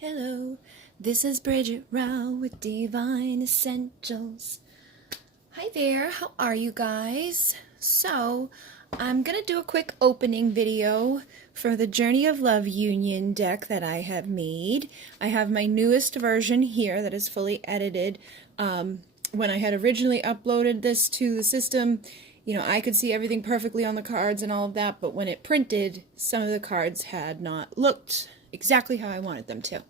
Hello, this is Bridget Rau with Divine Essentials. Hi there, how are you guys? So, I'm going to do a quick opening video for the Journey of Love Union deck that I have made. I have my newest version here that is fully edited. When I had originally uploaded this to the system, I could see everything perfectly on the cards and all of that, but when it printed, some of the cards had not looked exactly how I wanted them to.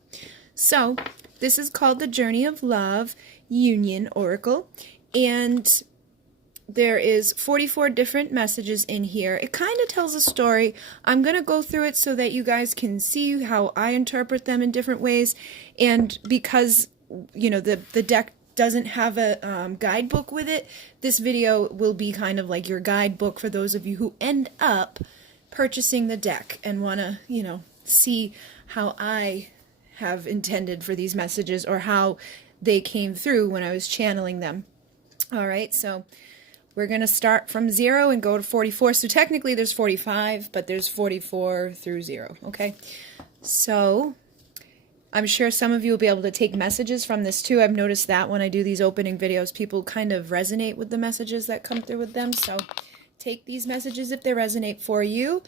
So, this is called the Journey of Love Union Oracle, and there is 44 different messages in here. It kind of tells a story. I'm going to go through it so that you guys can see how I interpret them in different ways, and because, the deck doesn't have a guidebook with it, this video will be kind of like your guidebook for those of you who end up purchasing the deck and want to, see how I have intended for these messages or how they came through when I was channeling them. All right, so we're going to start from 0 and go to 44. So technically there's 45, but there's 44 through 0, okay? So I'm sure some of you will be able to take messages from this too. I've noticed that when I do these opening videos, people kind of resonate with the messages that come through with them. So take these messages if they resonate for you.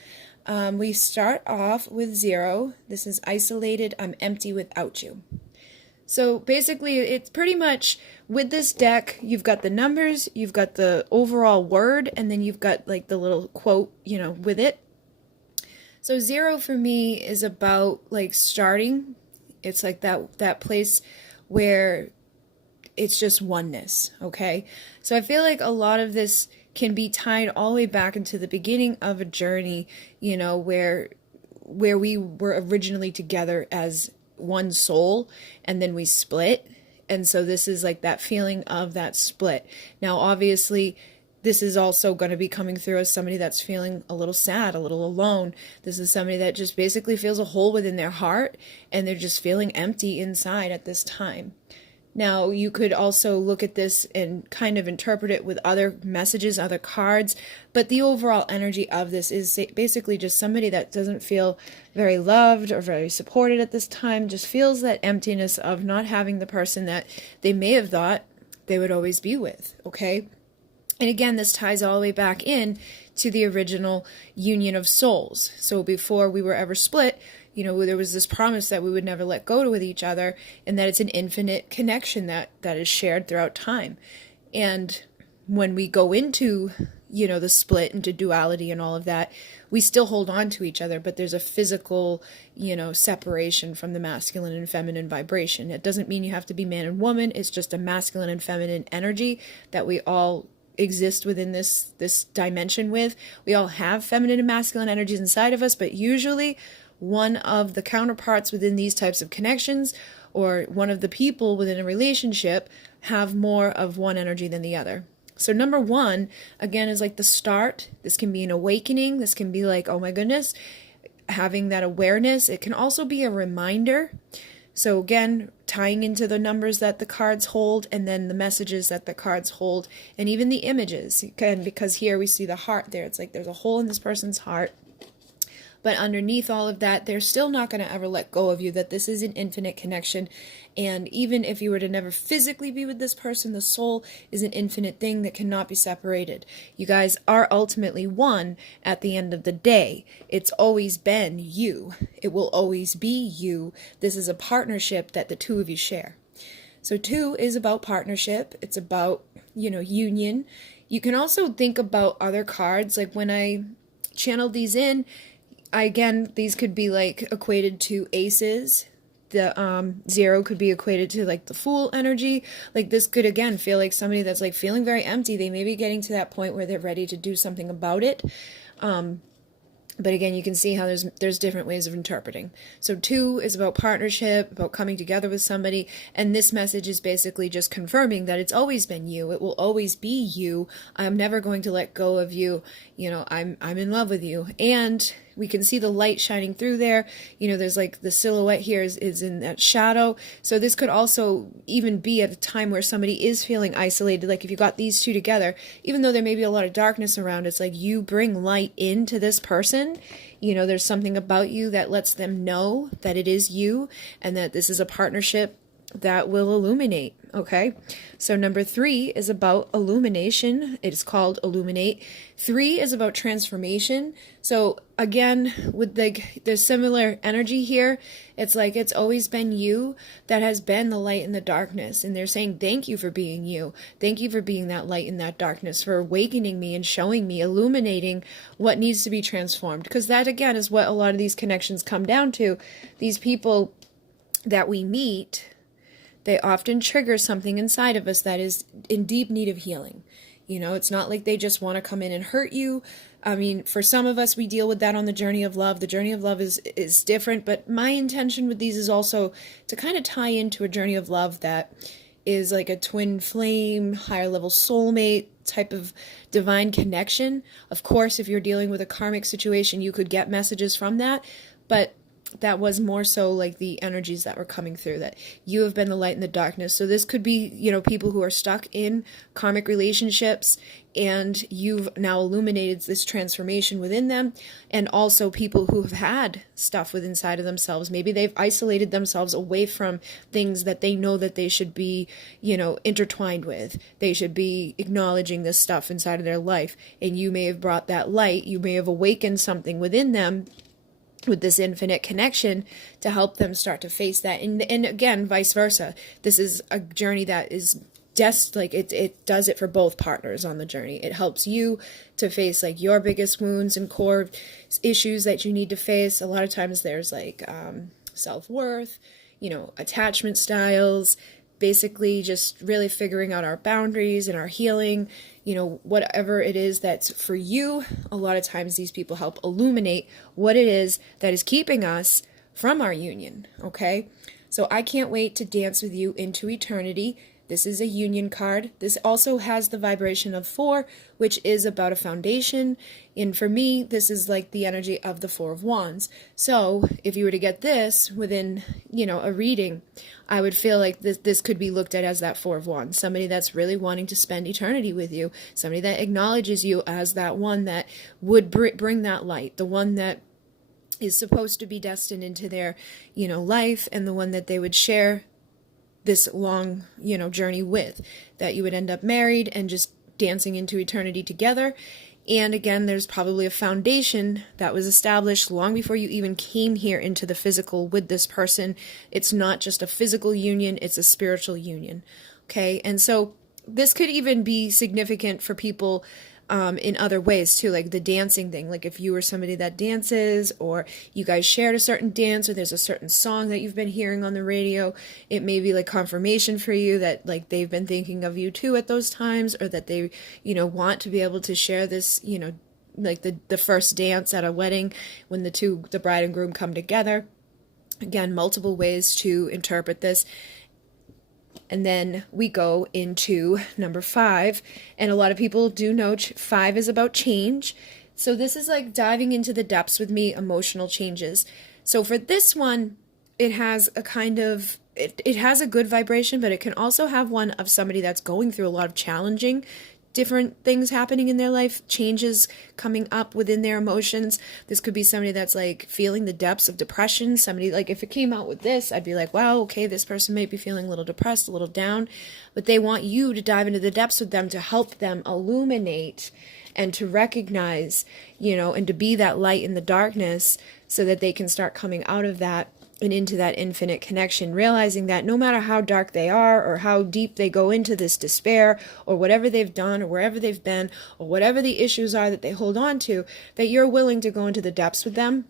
We start off with 0. This is isolated. I'm empty without you. So basically, it's pretty much with this deck, you've got the numbers, you've got the overall word, and then you've got like the little quote, with it. So 0 for me is about like starting. It's like that place where it's just oneness, okay? So I feel like a lot of this can be tied all the way back into the beginning of a journey, where we were originally together as one soul and then we split. And so this is like that feeling of that split. Now, obviously, this is also going to be coming through as somebody that's feeling a little sad, a little alone. This is somebody that just basically feels a hole within their heart and they're just feeling empty inside at this time. Now, you could also look at this and kind of interpret it with other messages, other cards, but the overall energy of this is basically just somebody that doesn't feel very loved or very supported at this time, just feels that emptiness of not having the person that they may have thought they would always be with, okay? And again, this ties all the way back in to the original union of souls. So before we were ever split, there was this promise that we would never let go with each other, and that it's an infinite connection that is shared throughout time. And when we go into, the split, into duality and all of that, we still hold on to each other, but there's a physical, separation from the masculine and feminine vibration. It doesn't mean you have to be man and woman. It's just a masculine and feminine energy that we all exist within this dimension with. We all have feminine and masculine energies inside of us, but usually one of the counterparts within these types of connections, or one of the people within a relationship, have more of one energy than the other. So number 1, again, is like the start. This can be an awakening. This can be like, oh my goodness, having that awareness. It can also be a reminder. So again, tying into the numbers that the cards hold, and then the messages that the cards hold, and even the images. And because here we see the heart there. It's like there's a hole in this person's heart. But underneath all of that, they're still not going to ever let go of you, that this is an infinite connection. And even if you were to never physically be with this person, the soul is an infinite thing that cannot be separated. You guys are ultimately one at the end of the day. It's always been you. It will always be you. This is a partnership that the two of you share. So 2 is about partnership. It's about, union. You can also think about other cards. Like when I channeled these in, again, these could be like equated to aces. The 0 could be equated to like the Fool energy. Like this could again feel like somebody that's like feeling very empty. They may be getting to that point where they're ready to do something about it. But again, you can see how there's different ways of interpreting. So 2 is about partnership, about coming together with somebody, and this message is basically just confirming that it's always been you. It will always be you. I'm never going to let go of you. I'm in love with you. And we can see the light shining through there. You know, there's like the silhouette here is in that shadow. So this could also even be at a time where somebody is feeling isolated. Like if you got these two together, even though there may be a lot of darkness around, it's like you bring light into this person. You know, there's something about you that lets them know that it is you and that this is a partnership that will illuminate. Okay, so number 3 is about illumination. It's called Illuminate. 3 is about transformation. So again, with the similar energy here, it's like it's always been you that has been the light in the darkness, and they're saying thank you for being you. Thank you for being that light in that darkness, for awakening me and showing me, illuminating what needs to be transformed. Because that again is what a lot of these connections come down to. These people that we meet, they often trigger something inside of us that is in deep need of healing. You know, it's not like they just want to come in and hurt you. I mean, for some of us, we deal with that on the journey of love. The journey of love is different, but my intention with these is also to kind of tie into a journey of love that is like a twin flame, higher level soulmate type of divine connection. Of course, if you're dealing with a karmic situation, you could get messages from that, but that was more so like the energies that were coming through, that you have been the light in the darkness. So this could be, you know, people who are stuck in karmic relationships and you've now illuminated this transformation within them, and also people who have had stuff within inside of themselves. Maybe they've isolated themselves away from things that they know that they should be, you know, intertwined with. They should be acknowledging this stuff inside of their life, and you may have brought that light. You may have awakened something within them with this infinite connection to help them start to face that. And again, vice versa. This is a journey that is like it does it for both partners on the journey. It helps you to face like your biggest wounds and core issues that you need to face. A lot of times there's like self-worth, you know, attachment styles, basically just really figuring out our boundaries and our healing, you know, whatever it is that's for you. A lot of times these people help illuminate what it is that is keeping us from our union, okay? So I can't wait to dance with you into eternity. This is a union card. This also has the vibration of 4, which is about a foundation. And for me, this is like the energy of the 4 of Wands. So if you were to get this within, you know, a reading, I would feel like this could be looked at as that 4 of Wands. Somebody that's really wanting to spend eternity with you. Somebody that acknowledges you as that one that would bring that light. The one that is supposed to be destined into their, you know, life, and the one that they would share this long, you know, journey with, that you would end up married and just dancing into eternity together. And again, there's probably a foundation that was established long before you even came here into the physical with this person. It's not just a physical union, it's a spiritual union. Okay, and so this could even be significant for people in other ways too, like the dancing thing. Like if you were somebody that dances, or you guys shared a certain dance, or there's a certain song that you've been hearing on the radio, it may be like confirmation for you that like they've been thinking of you too at those times, or that they, you know, want to be able to share this, you know, like the first dance at a wedding when the bride and groom come together. Again, multiple ways to interpret this. And then we go into number 5. And a lot of people do know 5 is about change. So this is like diving into the depths with me, emotional changes. So for this one, it has a kind of, it has a good vibration, but it can also have one of somebody that's going through a lot of challenging different things happening in their life, changes coming up within their emotions. This could be somebody that's like feeling the depths of depression. Somebody, like if it came out with this, I'd be like, wow, okay, this person may be feeling a little depressed, a little down, but they want you to dive into the depths with them to help them illuminate and to recognize, you know, and to be that light in the darkness so that they can start coming out of that and into that infinite connection, realizing that no matter how dark they are or how deep they go into this despair or whatever they've done or wherever they've been or whatever the issues are that they hold on to, that you're willing to go into the depths with them.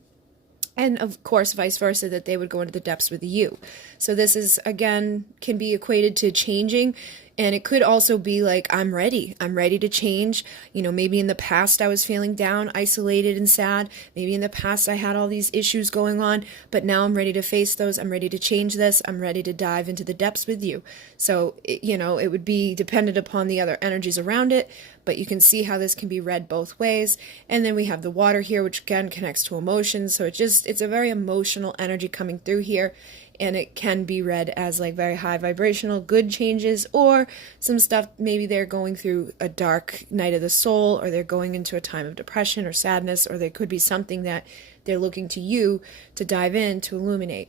And of course, vice versa, that they would go into the depths with you. So this is, again, can be equated to changing And it could also be like, I'm ready to change. Maybe in the past I was feeling down, isolated, and sad. Maybe in the past I had all these issues going on, but now I'm ready to face those. I'm ready to change this. I'm ready to dive into the depths with you. So it would be dependent upon the other energies around it, but you can see how this can be read both ways. And then we have the water here, which again connects to emotions. So it's a very emotional energy coming through here. And it can be read as like very high vibrational, good changes, or some stuff, maybe they're going through a dark night of the soul, or they're going into a time of depression or sadness, or there could be something that they're looking to you to dive in to illuminate.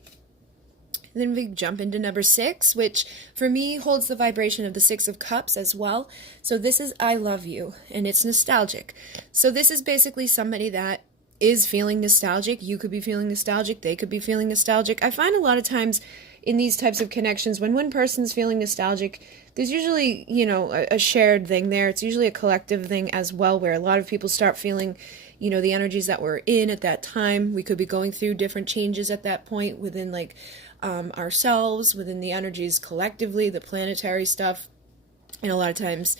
And then we jump into number 6, which for me holds the vibration of the 6 of Cups as well. So this is I love you, and it's nostalgic. So this is basically somebody that is feeling nostalgic. You could be feeling nostalgic. They could be feeling nostalgic. I find a lot of times in these types of connections, when one person's feeling nostalgic, there's usually, a shared thing there. It's usually a collective thing as well, where a lot of people start feeling, the energies that we're in at that time. We could be going through different changes at that point within ourselves, within the energies collectively, the planetary stuff. And a lot of times,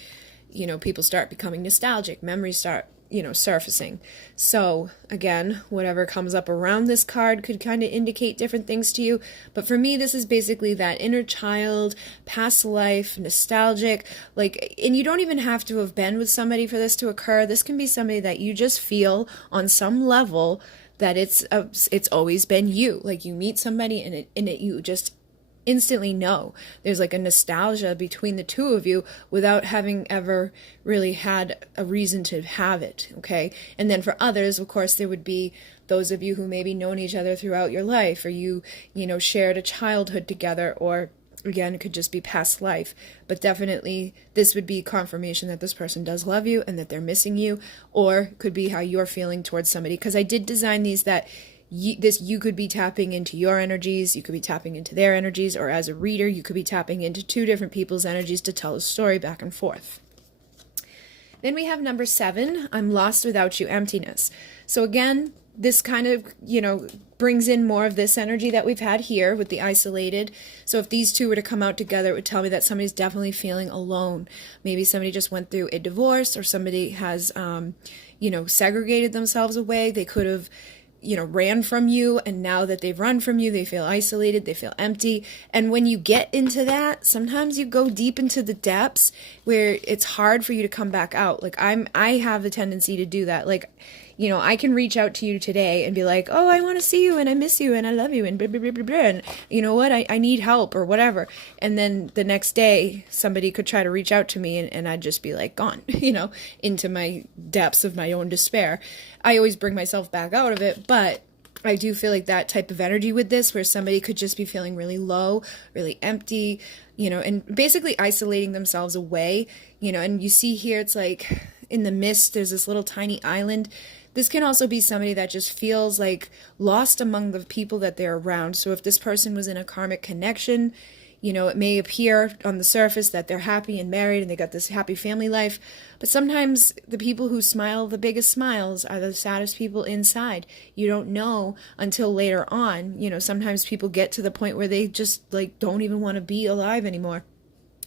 people start becoming nostalgic. Memories start surfacing. So again, whatever comes up around this card could kind of indicate different things to you. But for me, this is basically that inner child, past life, nostalgic, and you don't even have to have been with somebody for this to occur. This can be somebody that you just feel on some level that it's always been you. Like you meet somebody and you just instantly know there's like a nostalgia between the two of you without having ever really had a reason to have it. Okay. And then for others, of course, there would be those of you who maybe known each other throughout your life, or you shared a childhood together, or again, it could just be past life. But definitely this would be confirmation that this person does love you and that they're missing you, or could be how you're feeling towards somebody. Because I did design these that you could be tapping into your energies, you could be tapping into their energies, or as a reader, you could be tapping into two different people's energies to tell a story back and forth. Then we have number 7, I'm lost without you, emptiness. So again, this kind of, brings in more of this energy that we've had here with the isolated. So if these two were to come out together, it would tell me that somebody's definitely feeling alone. Maybe somebody just went through a divorce, or somebody has, segregated themselves away. They could have ran from you, and now that they've run from you, they feel isolated, they feel empty. And when you get into that, sometimes you go deep into the depths where it's hard for you to come back out. I have the tendency to do that. I can reach out to you today and be like, oh, I want to see you, and I miss you, and I love you, and blah, blah, blah, blah, blah, and you know what, I need help, or whatever. And then the next day, somebody could try to reach out to me, and I'd just be gone, into my depths of my own despair. I always bring myself back out of it, but I do feel like that type of energy with this, where somebody could just be feeling really low, really empty, and basically isolating themselves away, and you see here, it's like in the mist, there's this little tiny island. This can also be somebody that just feels lost among the people that they're around. So if this person was in a karmic connection, it may appear on the surface that they're happy and married and they got this happy family life. But sometimes the people who smile the biggest smiles are the saddest people inside. You don't know until later on. Sometimes people get to the point where they just don't even want to be alive anymore.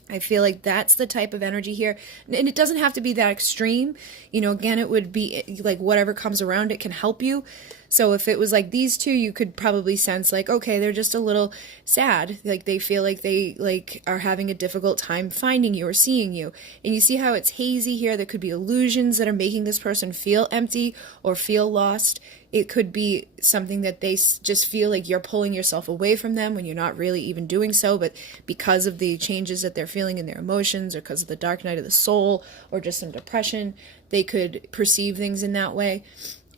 I feel like that's the type of energy here. And it doesn't have to be that extreme. Again, it would be whatever comes around it can help you. So if it was these two, you could probably sense okay, they're just a little sad. They feel like they are having a difficult time finding you or seeing you. And you see how it's hazy here. There could be illusions that are making this person feel empty or feel lost. It could be something that they just feel like you're pulling yourself away from them when you're not really even doing so, but because of the changes that they're feeling in their emotions, or because of the dark night of the soul, or just some depression, they could perceive things in that way.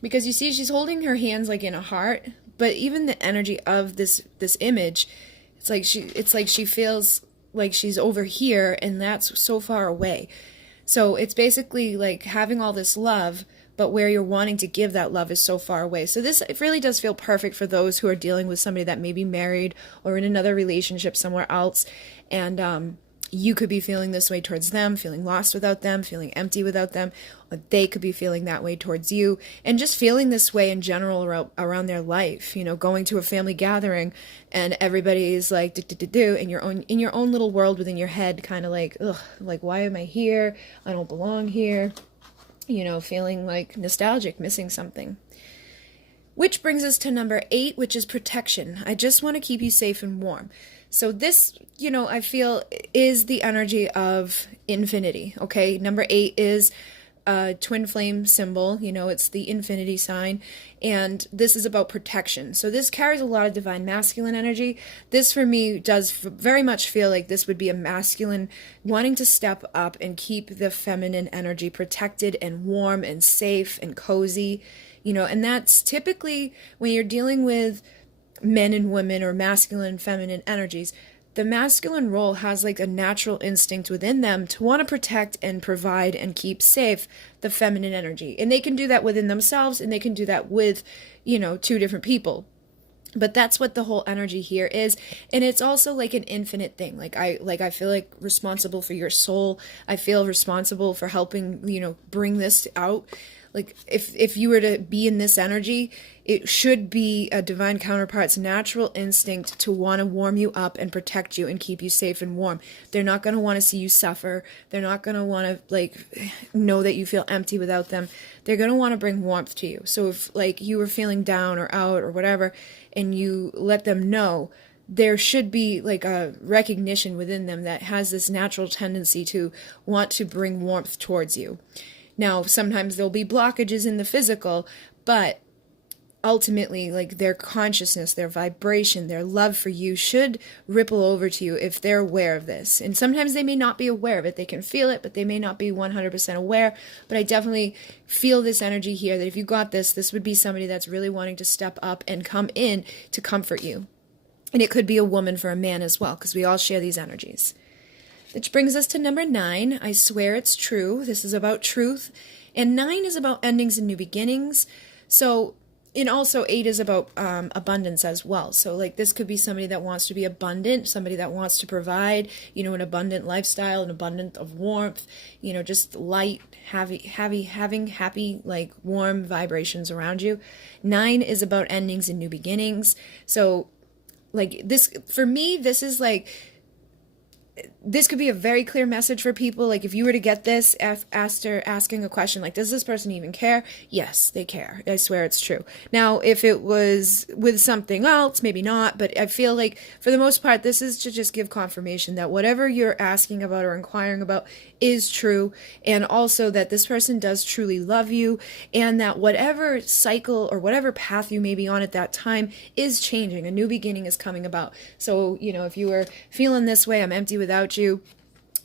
Because you see, she's holding her hands in a heart, but even the energy of this image, it's like she feels like she's over here, and that's so far away. So it's basically having all this love, but where you're wanting to give that love is so far away. So it really does feel perfect for those who are dealing with somebody that may be married or in another relationship somewhere else. And You could be feeling this way towards them, feeling lost without them, feeling empty without them, or they could be feeling that way towards you, and just feeling this way in general around their life. You know, going to a family gathering and everybody is like in your own little world within your head, kind of like, ugh, like, why am I here? I don't belong here. You know, feeling like nostalgic, missing something. Which brings us to number 8, which is protection. I just want to keep you safe and warm. So this, you know, I feel is the energy of infinity, okay? Number 8 is a twin flame symbol, you know, it's the infinity sign, and this is about protection. So this carries a lot of divine masculine energy. This for me does very much feel like this would be a masculine wanting to step up and keep the feminine energy protected and warm and safe and cozy, you know, and that's typically when you're dealing with men and women or masculine and feminine energies. The masculine role has like a natural instinct within them to want to protect and provide and keep safe the feminine energy. And they can do that within themselves, and they can do that with, you know, 2 different people. But that's what the whole energy here is. And it's also like an infinite thing. Like I feel like responsible for your soul. I feel responsible for helping, you know, bring this out. Like if you were to be in this energy, it should be a divine counterpart's natural instinct to want to warm you up and protect you and keep you safe and warm. They're not going to want to see you suffer. They're not going to want to like know that you feel empty without them. They're going to want to bring warmth to you. So if like you were feeling down or out or whatever, and you let them know, there should be like a recognition within them that has this natural tendency to want to bring warmth towards you. Now, sometimes there'll be blockages in the physical, but ultimately, like their consciousness, their vibration, their love for you should ripple over to you if they're aware of this. And sometimes they may not be aware of it. They can feel it, but they may not be 100% aware. But I definitely feel this energy here that if you got this, this would be somebody that's really wanting to step up and come in to comfort you. And it could be a woman for a man as well, because we all share these energies. Which brings us to number 9. I swear it's true. This is about truth. And 9 is about endings and new beginnings. So, and also 8 is about abundance as well. So like this could be somebody that wants to be abundant, somebody that wants to provide, you know, an abundant lifestyle, an abundance of warmth, you know, just light, having happy, like warm vibrations around you. 9 is about endings and new beginnings. So like this, for me, this is like, this could be a very clear message for people. Like if you were to get this after asking a question like, does this person even care? Yes, they care. I swear it's true. Now, if it was with something else, maybe not, but I feel like for the most part, this is to just give confirmation that whatever you're asking about or inquiring about is true. And also that this person does truly love you, and that whatever cycle or whatever path you may be on at that time is changing. A new beginning is coming about. So, you know, if you were feeling this way, I'm empty without you,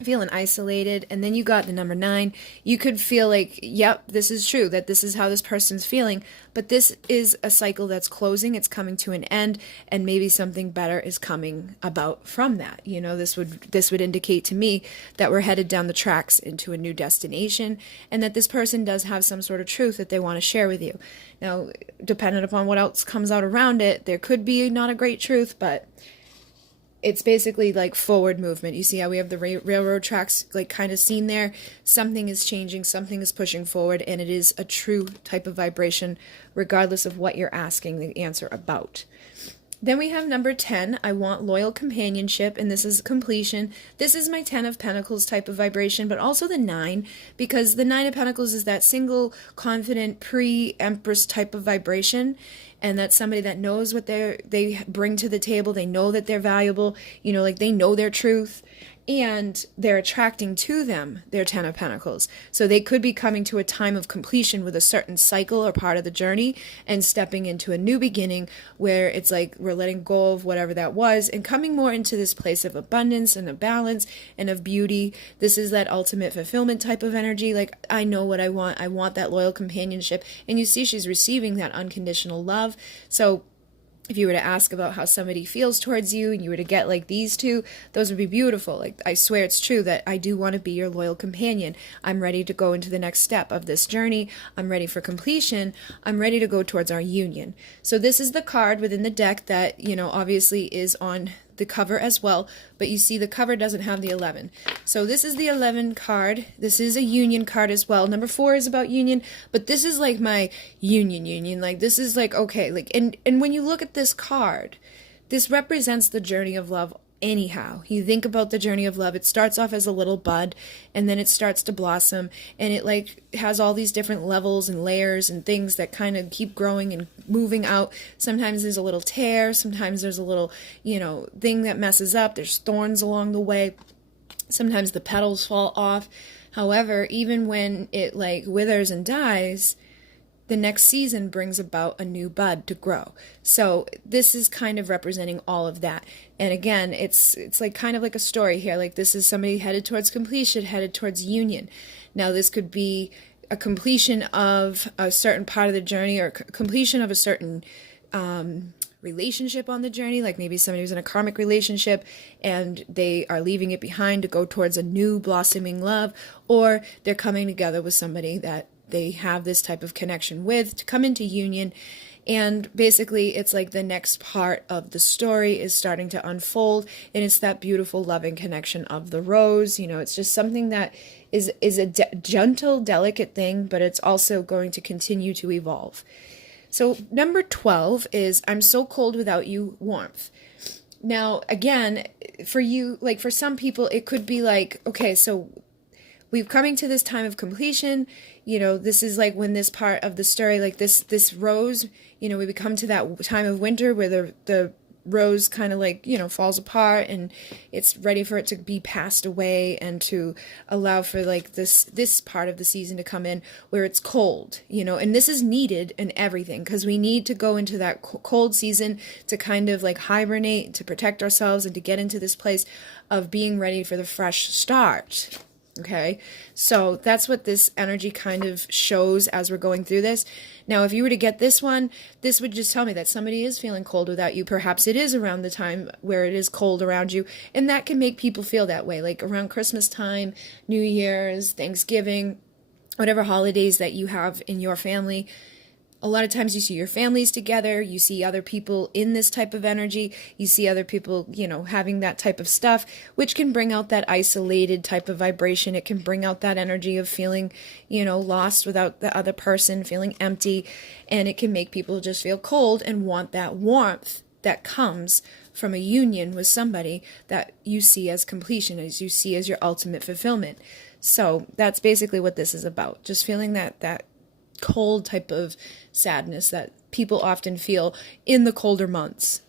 feeling isolated, and then you got the number 9, you could feel like, yep, this is true, that this is how this person's feeling, but this is a cycle that's closing, it's coming to an end, and maybe something better is coming about from that. You know, this would indicate to me that we're headed down the tracks into a new destination, and that this person does have some sort of truth that they want to share with you. Now, dependent upon what else comes out around it, there could be not a great truth, but it's basically like forward movement. You see how we have the railroad tracks like kind of seen there? Something is changing, something is pushing forward, and it is a true type of vibration, regardless of what you're asking the answer about. Then we have number 10, I want loyal companionship, and this is completion. This is my 10 of Pentacles type of vibration, but also the 9, because the 9 of Pentacles is that single, confident, pre-Empress type of vibration, and that's somebody that knows what they bring to the table. They know that they're valuable, you know, like they know their truth, and they're attracting to them their 10 of Pentacles. So they could be coming to a time of completion with a certain cycle or part of the journey and stepping into a new beginning where it's like we're letting go of whatever that was and coming more into this place of abundance and of balance and of beauty. This is that ultimate fulfillment type of energy. Like, I know what I want. I want that loyal companionship. And you see she's receiving that unconditional love. So if you were to ask about how somebody feels towards you and you were to get like these two, those would be beautiful. Like, I swear it's true that I do want to be your loyal companion. I'm ready to go into the next step of this journey. I'm ready for completion. I'm ready to go towards our union. So this is the card within the deck that, you know, obviously is on the cover as well, but you see the cover doesn't have the 11. So this is the 11 card. This is a union card as well. Number 4 is about union, but this is like my union. Like this is like, okay, like, and when you look at this card, this represents the journey of love. Anyhow, you think about the journey of love, it starts off as a little bud and then it starts to blossom, and it like has all these different levels and layers and things that kind of keep growing and moving out. Sometimes there's a little tear, sometimes there's a little, thing that messes up. There's thorns along the way. Sometimes the petals fall off. However, even when it like withers and dies, the next season brings about a new bud to grow. So this is kind of representing all of that. And again, it's like kind of like a story here. Like this is somebody headed towards completion, headed towards union. Now this could be a completion of a certain part of the journey, or completion of a certain relationship on the journey. Like maybe somebody who's in a karmic relationship and they are leaving it behind to go towards a new blossoming love, or they're coming together with somebody that they have this type of connection with to come into union. And basically it's like the next part of the story is starting to unfold, and it's that beautiful loving connection of the rose. It's just something that is a gentle, delicate thing, but it's also going to continue to evolve. So number 12 is I'm so cold without you, warmth. Now again, for you, like for some people it could be like, okay, so we're coming to this time of completion. This is like when this part of the story, like this rose, we become to that time of winter where the rose kind of like, falls apart and it's ready for it to be passed away, and to allow for like this part of the season to come in where it's cold, and this is needed in everything, because we need to go into that cold season to kind of like hibernate, to protect ourselves, and to get into this place of being ready for the fresh start. Okay, so that's what this energy kind of shows as we're going through this. Now, if you were to get this one, this would just tell me that somebody is feeling cold without you. Perhaps it is around the time where it is cold around you, and that can make people feel that way, like around Christmas time, New Year's, Thanksgiving, whatever holidays that you have in your family. A lot of times you see your families together, you see other people in this type of energy, you see other people, having that type of stuff, which can bring out that isolated type of vibration. It can bring out that energy of feeling, lost without the other person, feeling empty, and it can make people just feel cold and want that warmth that comes from a union with somebody that you see as completion, as you see as your ultimate fulfillment. So that's basically what this is about, just feeling that cold type of sadness that people often feel in the colder months.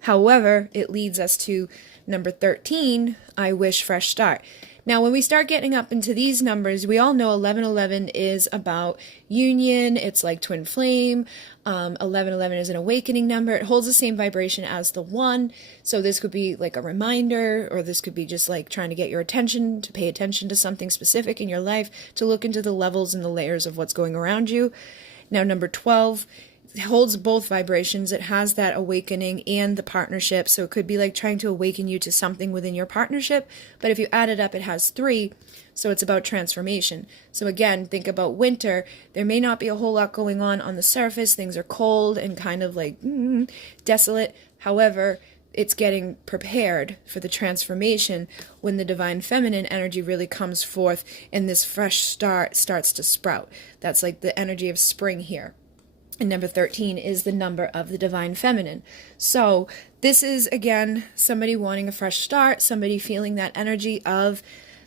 However, it leads us to number 13, I wish fresh start. Now, when we start getting up into these numbers, we all know 1111 is about union. It's like twin flame. 1111 is an awakening number. It holds the same vibration as the 1. So this could be like a reminder, or this could be just like trying to get your attention, to pay attention to something specific in your life, to look into the levels and the layers of what's going around you. Now, number 12 holds both vibrations. It has that awakening and the partnership. So it could be like trying to awaken you to something within your partnership. But if you add it up, it has 3. So it's about transformation. So again, think about winter. There may not be a whole lot going on the surface. Things are cold and kind of like desolate. However, it's getting prepared for the transformation when the divine feminine energy really comes forth and this fresh start starts to sprout. That's like the energy of spring here. And number 13 is the number of the divine feminine. So this is, again, somebody wanting a fresh start, somebody feeling that energy of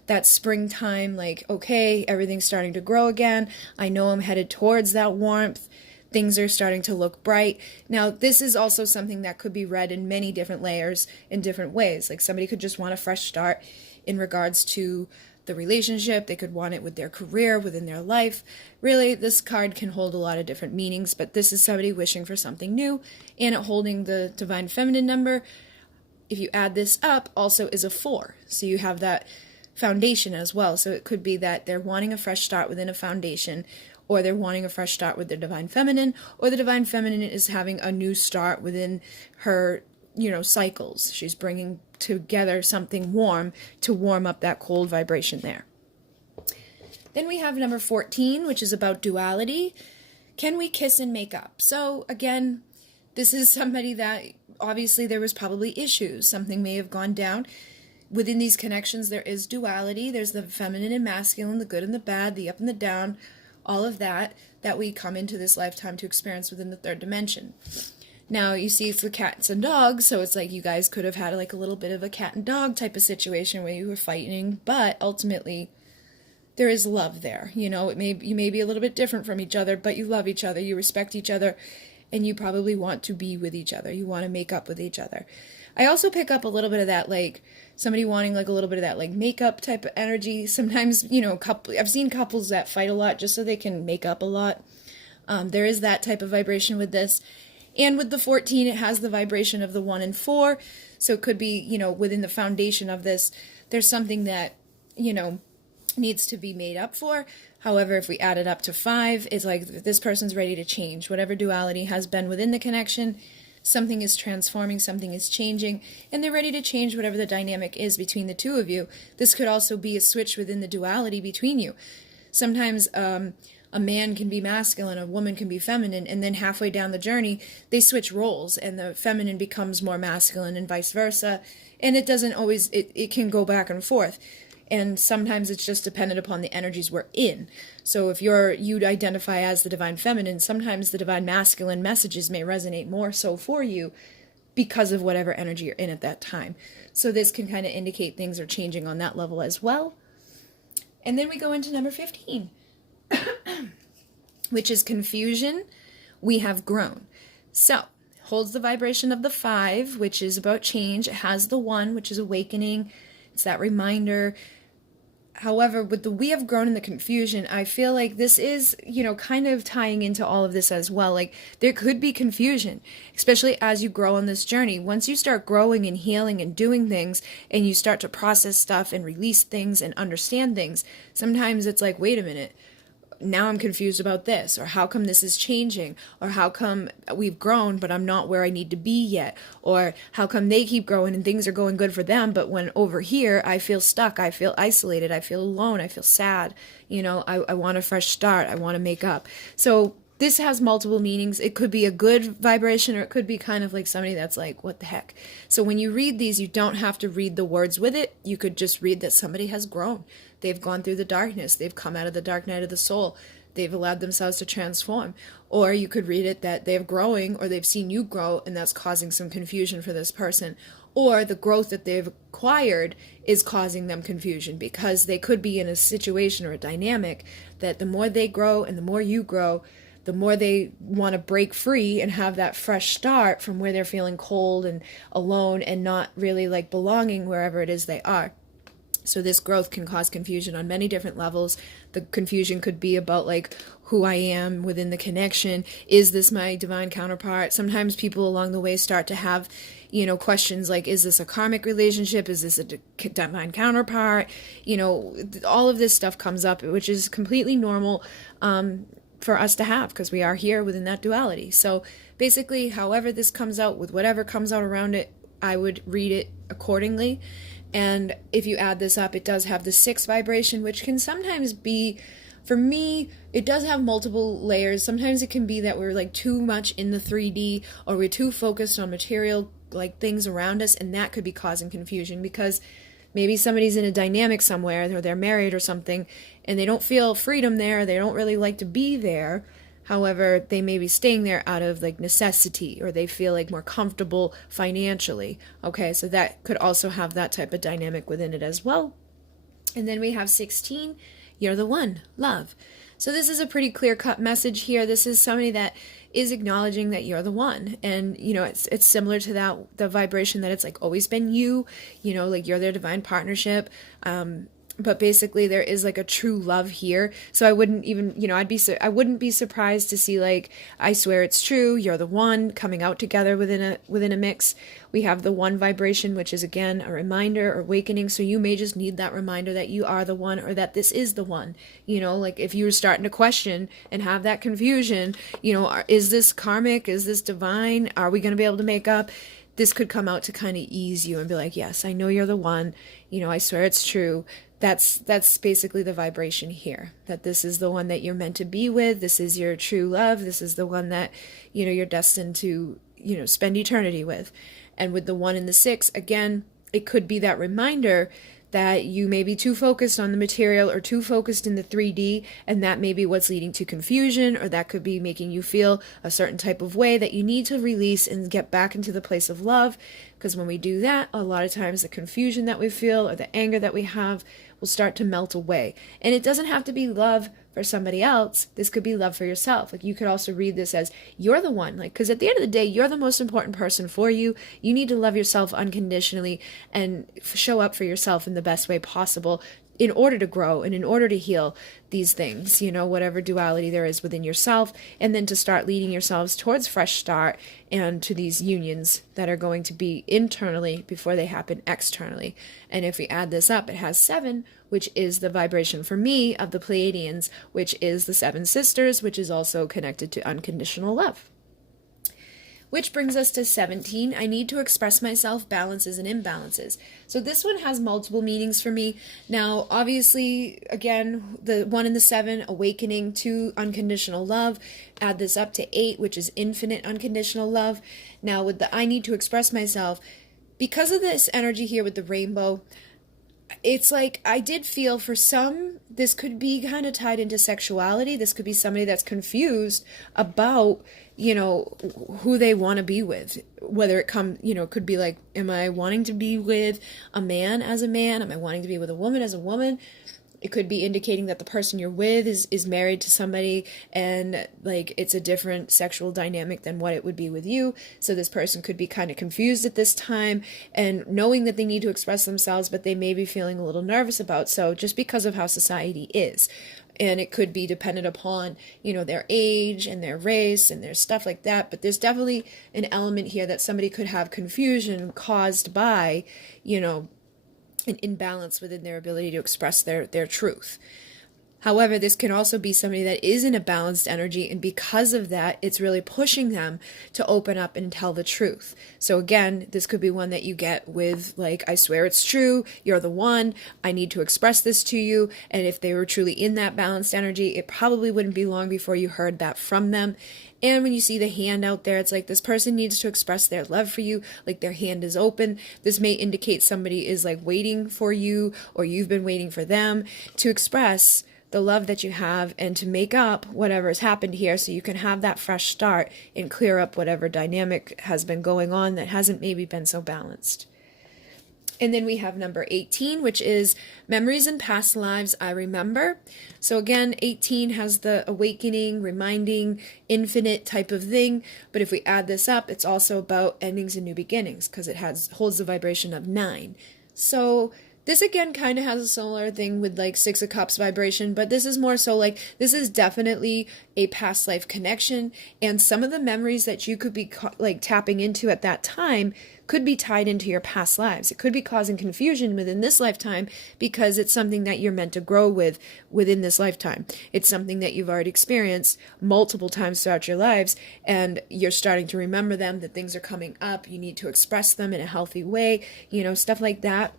that springtime, like, okay, everything's starting to grow again. I know I'm headed towards that warmth. Things are starting to look bright. Now, this is also something that could be read in many different layers in different ways. Like somebody could just want a fresh start in regards to the relationship. They could want it with their career, within their life. Really, this card can hold a lot of different meanings, but this is somebody wishing for something new, and it holding the divine feminine number. If you add this up, also is a 4. So you have that foundation as well. So it could be that they're wanting a fresh start within a foundation, or they're wanting a fresh start with their divine feminine, or the divine feminine is having a new start within her, cycles. She's bringing together something warm to warm up that cold vibration there. Then we have number 14, which is about duality. Can we kiss and make up? So again, this is somebody that obviously there was probably issues. Something may have gone down. Within these connections, there is duality. There's the feminine and masculine, the good and the bad, the up and the down, all of that we come into this lifetime to experience within the third dimension. Now, you see, it's the cats and dogs, so it's like you guys could have had like a little bit of a cat and dog type of situation where you were fighting, but ultimately there is love there. You know, you may be a little bit different from each other, but you love each other, you respect each other, and you probably want to be with each other. You want to make up with each other. I also pick up a little bit of that, like, somebody wanting, like, a little bit of that, like, makeup type of energy. Sometimes, you know, I've seen couples that fight a lot just so they can make up a lot. There is that type of vibration with this. And with the 14, it has the vibration of the 1 and 4. So it could be, you know, within the foundation of this, there's something that, you know, needs to be made up for. However, if we add it up to 5, it's like this person's ready to change. Whatever duality has been within the connection, something is transforming, something is changing, and they're ready to change whatever the dynamic is between the two of you. This could also be a switch within the duality between you. Sometimes a man can be masculine, a woman can be feminine, and then halfway down the journey, they switch roles, and the feminine becomes more masculine and vice versa, and it doesn't always, it can go back and forth. And sometimes it's just dependent upon the energies we're in. So if you'd identify as the divine feminine, sometimes the divine masculine messages may resonate more so for you because of whatever energy you're in at that time. So this can kind of indicate things are changing on that level as well. And then we go into number 15, which is confusion. We have grown. So holds the vibration of the 5, which is about change. It has the 1, which is awakening. It's that reminder. However, with the we have grown in the confusion, I feel like this is, you know, kind of tying into all of this as well. Like, there could be confusion, especially as you grow on this journey. Once you start growing and healing and doing things, and you start to process stuff and release things and understand things, sometimes it's like, wait a minute, now I'm confused about this, or how come this is changing, or how come we've grown but I'm not where I need to be yet, or how come they keep growing and things are going good for them, but when over here I feel stuck, I feel isolated, I feel alone, I feel sad, you know, I want a fresh start, I want to make up. So this has multiple meanings. It could be a good vibration, or it could be kind of like somebody that's like, what the heck? So when you read these, you don't have to read the words with it. You could just read that somebody has grown. They've gone through the darkness. They've come out of the dark night of the soul. They've allowed themselves to transform. Or you could read it that they're growing, or they've seen you grow, and that's causing some confusion for this person. Or the growth that they've acquired is causing them confusion, because they could be in a situation or a dynamic that the more they grow and the more you grow, the more they want to break free and have that fresh start from where they're feeling cold and alone and not really like belonging wherever it is they are. So this growth can cause confusion on many different levels. The confusion could be about like who I am within the connection. Is this my divine counterpart? Sometimes people along the way start to have, you know, questions like, is this a karmic relationship? Is this a divine counterpart? You know, all of this stuff comes up, which is completely normal for us to have, because we are here within that duality. So basically, however this comes out, with whatever comes out around it, I would read it accordingly. And if you add this up, it does have the 6 vibration, which can sometimes be, for me, it does have multiple layers. Sometimes it can be that we're like too much in the 3D, or we're too focused on material, like things around us, and that could be causing confusion, because maybe somebody's in a dynamic somewhere, or they're married or something, and they don't feel freedom there, they don't really like to be there. However, they may be staying there out of like necessity, or they feel like more comfortable financially. Okay, so that could also have that type of dynamic within it as well. And then we have 16, you're the one, love. So this is a pretty clear-cut message here. This is somebody that is acknowledging that you're the one. And, you know, it's similar to that, the vibration that it's like always been you, you know, like you're their divine partnership. But basically there is like a true love here. So I wouldn't even, you know, I wouldn't be surprised to see like, I swear it's true, you're the one, coming out together within a mix. We have the 1 vibration, which is again a reminder or awakening. So you may just need that reminder that you are the one, or that this is the one. You know, like if you were starting to question and have that confusion, you know, is this karmic? Is this divine? Are we going to be able to make up? This could come out to kind of ease you and be like, yes, I know you're the one. You know, I swear it's true. That's basically the vibration here, that this is the one that you're meant to be with. This is your true love. This is the one that, you know, you're destined to, spend eternity with. And with the 1 and the 6, again, it could be that reminder that you may be too focused on the material or too focused in the 3D, and that may be what's leading to confusion, or that could be making you feel a certain type of way that you need to release and get back into the place of love. Because when we do that, a lot of times the confusion that we feel or the anger that we have will start to melt away. And it doesn't have to be love for somebody else. This could be love for yourself. Like, you could also read this as you're the one, like, because at the end of the day, you're the most important person for you. You need to love yourself unconditionally and show up for yourself in the best way possible in order to grow and in order to heal these things, whatever duality there is within yourself, and then to start leading yourselves towards fresh start and to these unions that are going to be internally before they happen externally. And if we add this up, it has 7, which is the vibration for me of the Pleiadians, which is the 7 sisters, which is also connected to unconditional love. Which brings us to 17. I need to express myself, balances and imbalances. So this one has multiple meanings for me. Now, obviously, again, the 1 and the 7, awakening to unconditional love. Add this up to 8, which is infinite unconditional love. Now, with the I need to express myself, because of this energy here with the rainbow, it's like I did feel for some, this could be kind of tied into sexuality. This could be somebody that's confused about, who they want to be with. Whether it could be like, am I wanting to be with a man as a man? Am I wanting to be with a woman as a woman? It could be indicating that the person you're with is married to somebody and like it's a different sexual dynamic than what it would be with you. So this person could be kind of confused at this time and knowing that they need to express themselves, but they may be feeling a little nervous about so just because of how society is. And it could be dependent upon, their age and their race and their stuff like that. But there's definitely an element here that somebody could have confusion caused by, an imbalance within their ability to express their truth. However, this can also be somebody that is in a balanced energy, and because of that, it's really pushing them to open up and tell the truth. So again, this could be one that you get with, like, I swear it's true, you're the one, I need to express this to you, and if they were truly in that balanced energy, it probably wouldn't be long before you heard that from them. And when you see the hand out there, it's like this person needs to express their love for you, like their hand is open. This may indicate somebody is like waiting for you, or you've been waiting for them to express the love that you have and to make up whatever has happened here so you can have that fresh start and clear up whatever dynamic has been going on that hasn't maybe been so balanced. And then we have number 18, which is memories and past lives I remember. So again, 18 has the awakening, reminding, infinite type of thing. But if we add this up, it's also about endings and new beginnings because it holds the vibration of 9. So this again kind of has a similar thing with like 6 of Cups vibration, but this is more so like this is definitely a past life connection, and some of the memories that you could be like tapping into at that time could be tied into your past lives. It could be causing confusion within this lifetime because it's something that you're meant to grow within this lifetime. It's something that you've already experienced multiple times throughout your lives, and you're starting to remember them, that things are coming up, you need to express them in a healthy way, stuff like that.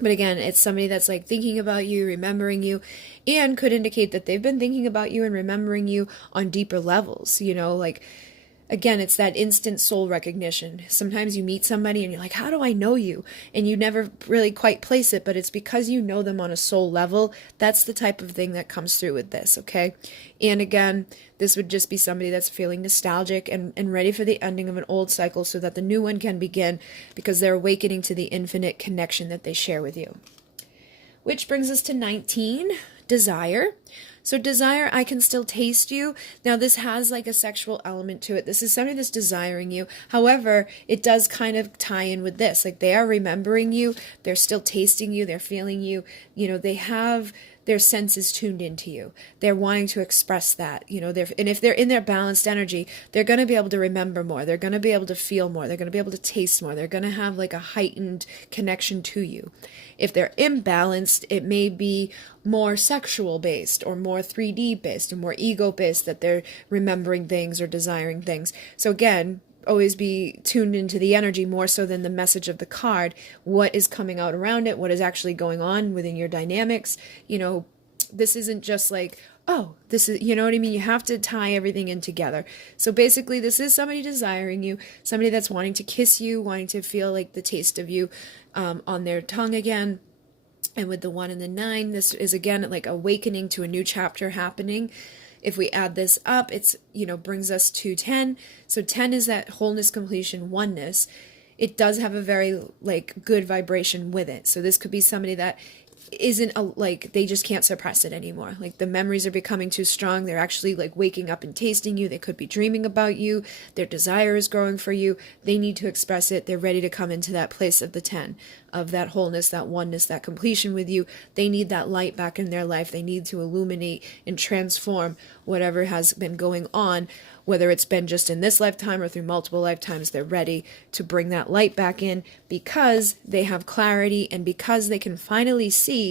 But again, it's somebody that's like thinking about you, remembering you, and could indicate that they've been thinking about you and remembering you on deeper levels, like, again, it's that instant soul recognition. Sometimes you meet somebody and you're like, how do I know you? And you never really quite place it, but it's because you know them on a soul level. That's the type of thing that comes through with this, okay? And again, this would just be somebody that's feeling nostalgic and ready for the ending of an old cycle so that the new one can begin because they're awakening to the infinite connection that they share with you. Which brings us to 19, desire. So desire, I can still taste you. Now this has like a sexual element to it. This is somebody that's desiring you. However, it does kind of tie in with this. Like they are remembering you. They're still tasting you. They're feeling you. They have their senses tuned into you. They're wanting to express that. And if they're in their balanced energy, they're going to be able to remember more. They're going to be able to feel more. They're going to be able to taste more. They're going to have like a heightened connection to you. If they're imbalanced, it may be more sexual based or more 3D based or more ego based, that they're remembering things or desiring things. So again, always be tuned into the energy more so than the message of the card. What is coming out around it? What is actually going on within your dynamics? This isn't just like, oh, this is, you know what I mean? You have to tie everything in together. So basically, this is somebody desiring you, somebody that's wanting to kiss you, wanting to feel like the taste of you on their tongue again. And with the 1 and the 9, this is again like awakening to a new chapter happening. If we add this up, it's, you know, brings us to 10. So 10 is that wholeness, completion, oneness. It does have a very like good vibration with it. So this could be somebody that isn't like they just can't suppress it anymore. Like the memories are becoming too strong. They're actually like waking up and tasting you. They could be dreaming about you. Their desire is growing for you. They need to express it. They're ready to come into that place of the 10, of that wholeness, that oneness, that completion with you. They need that light back in their life. They need to illuminate and transform whatever has been going on, whether it's been just in this lifetime or through multiple lifetimes. They're ready to bring that light back in because they have clarity and because they can finally see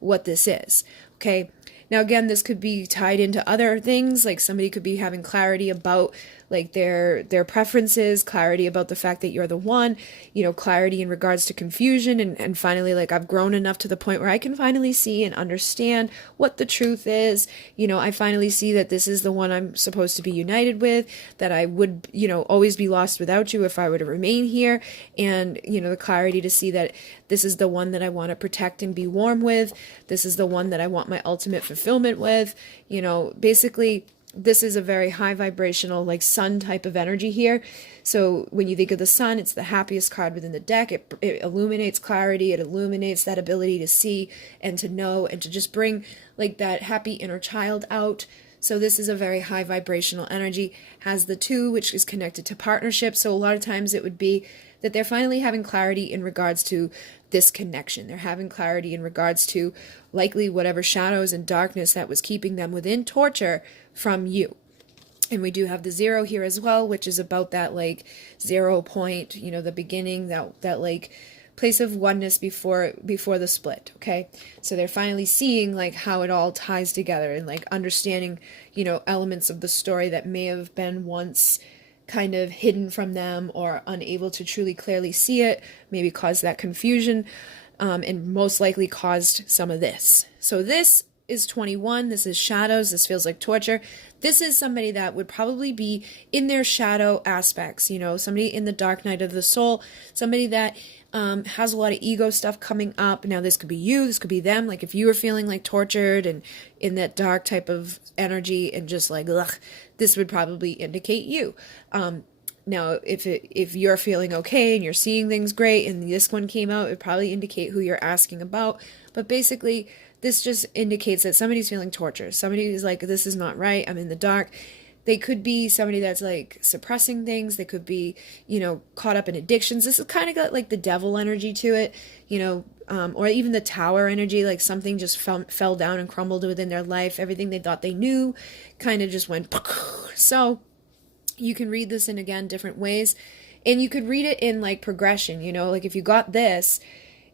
what this is. Okay. Now, again, this could be tied into other things. Like somebody could be having clarity about like their preferences, clarity about the fact that you're the one, you know, clarity in regards to confusion. And finally, like I've grown enough to the point where I can finally see and understand what the truth is. You know, I finally see that this is the one I'm supposed to be united with, that I would, you know, always be lost without you if I were to remain here. And, you know, the clarity to see that this is the one that I want to protect and be warm with. This is the one that I want my ultimate fulfillment with. You know, basically, this is a very high vibrational, like sun type of energy here. So when you think of the sun, it's the happiest card within the deck. It illuminates clarity. It illuminates that ability to see and to know and to just bring like that happy inner child out. So this is a very high vibrational energy. Has the 2, which is connected to partnership. So a lot of times it would be that they're finally having clarity in regards to this connection. They're having clarity in regards to likely whatever shadows and darkness that was keeping them within torture from you. And we do have the 0 here as well, which is about that like 0 point, you know, the beginning, that like place of oneness before the split. Okay. So they're finally seeing like how it all ties together and like understanding, you know, elements of the story that may have been once kind of hidden from them or unable to truly clearly see it, maybe caused that confusion, and most likely caused some of this. So this is 21. This is shadows. This feels like torture. This is somebody that would probably be in their shadow aspects, you know, somebody in the dark night of the soul, somebody that has a lot of ego stuff coming up. Now, this could be you, this could be them. Like if you were feeling like tortured and in that dark type of energy and just like, ugh, this would probably indicate you. Now, if you're feeling okay and you're seeing things great and this one came out, it would probably indicate who you're asking about. But basically, this just indicates that somebody's feeling torture. Somebody is like, this is not right. I'm in the dark. They could be somebody that's like suppressing things. They could be, you know, caught up in addictions. This is kind of got like the devil energy to it, you know, or even the tower energy, like something just fell down and crumbled within their life. Everything they thought they knew kind of just went. So you can read this in, again, different ways. And you could read it in like progression, you know, like if you got this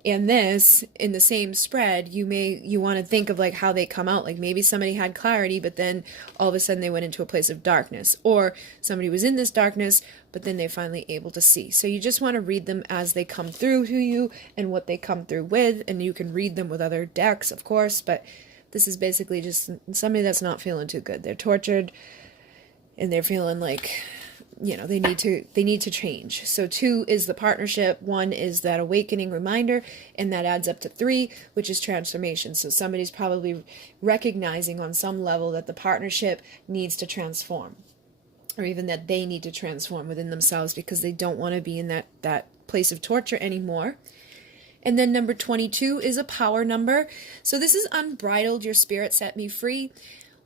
and this in the same spread, you want to think of like how they come out. Like maybe somebody had clarity, but then all of a sudden they went into a place of darkness, or somebody was in this darkness, but then they're finally able to see. So you just want to read them as they come through to you and what they come through with. And you can read them with other decks, of course, but this is basically just somebody that's not feeling too good. They're tortured and they're feeling like, you know, they need to change. So 2 is the partnership, 1 is that awakening reminder, and that adds up to 3, which is transformation. So somebody's probably recognizing on some level that the partnership needs to transform, or even that they need to transform within themselves because they don't want to be in that place of torture anymore. And then number 22 is a power number. So this is unbridled. Your spirit set me free.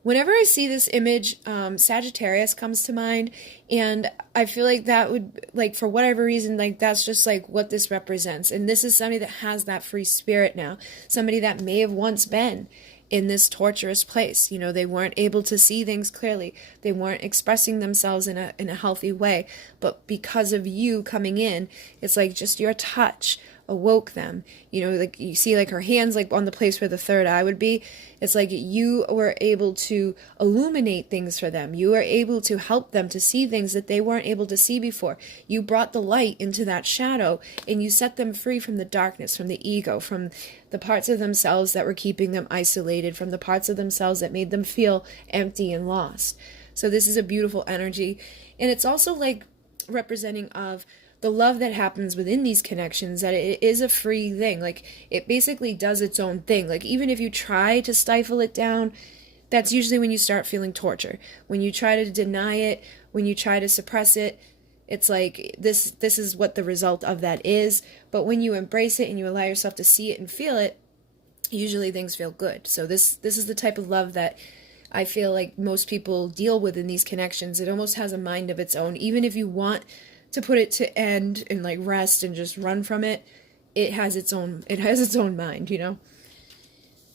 Whenever I see this image, Sagittarius comes to mind, and I feel like that would, like, for whatever reason, like, that's just, like, what this represents. And this is somebody that has that free spirit now, somebody that may have once been in this torturous place. You know, they weren't able to see things clearly. They weren't expressing themselves in a healthy way. But because of you coming in, it's like just your touch, awoke them. You know, like you see like her hands like on the place where the third eye would be. It's like you were able to illuminate things for them. You were able to help them to see things that they weren't able to see before. You brought the light into that shadow, and you set them free from the darkness, from the ego, from the parts of themselves that were keeping them isolated, from the parts of themselves that made them feel empty and lost. So this is a beautiful energy. And it's also like representing of the love that happens within these connections, that it is a free thing. Like it basically does its own thing. Like even if you try to stifle it down, that's usually when you start feeling torture. When you try to deny it, when you try to suppress it, it's like this is what the result of that is. But when you embrace it and you allow yourself to see it and feel it, usually things feel good. So this is the type of love that I feel like most people deal with in these connections. It almost has a mind of its own. Even if you want to put it to end and like rest and just run from it, it has its own mind, you know.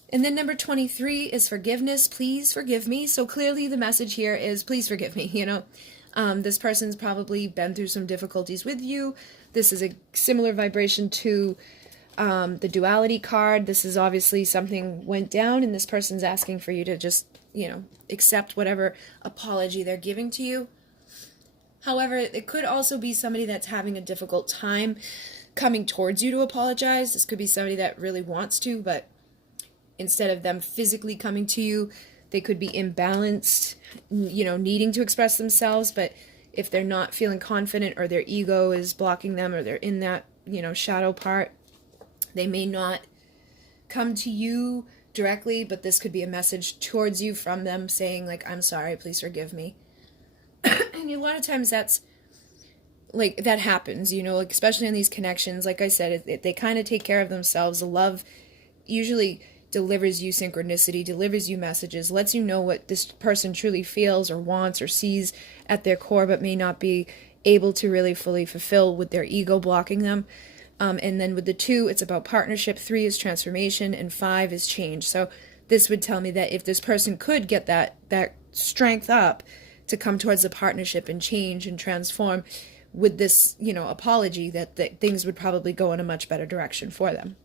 And then number 23 is forgiveness. Please forgive me. So clearly the message here is please forgive me, you know. This person's probably been through some difficulties with you. This is a similar vibration to the duality card. This is obviously something went down, and this person's asking for you to just, you know, accept whatever apology they're giving to you. However, it could also be somebody that's having a difficult time coming towards you to apologize. This could be somebody that really wants to, but instead of them physically coming to you, they could be imbalanced, you know, needing to express themselves. But if they're not feeling confident, or their ego is blocking them, or they're in that, you know, shadow part, they may not come to you directly, but this could be a message towards you from them saying like, I'm sorry, please forgive me. And a lot of times that's like, that happens, you know, like especially in these connections. Like I said, they kind of take care of themselves. The love usually delivers you synchronicity, delivers you messages, lets you know what this person truly feels or wants or sees at their core, but may not be able to really fully fulfill with their ego blocking them. And then with the 2, it's about partnership. 3 is transformation, and 5 is change. So this would tell me that if this person could get that strength up to come towards the partnership and change and transform with this, you know, apology, that things would probably go in a much better direction for them.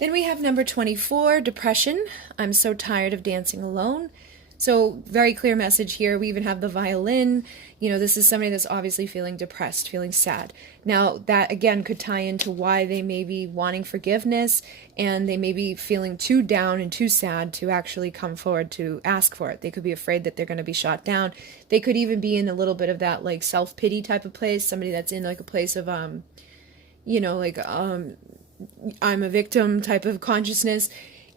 Then we have number 24, depression. I'm so tired of dancing alone. So very clear message here. We even have the violin. You know, this is somebody that's obviously feeling depressed, feeling sad. Now, that again could tie into why they may be wanting forgiveness, and they may be feeling too down and too sad to actually come forward to ask for it. They could be afraid that they're going to be shot down. They could even be in a little bit of that like self-pity type of place. Somebody that's in like a place of, you know, like I'm a victim type of consciousness.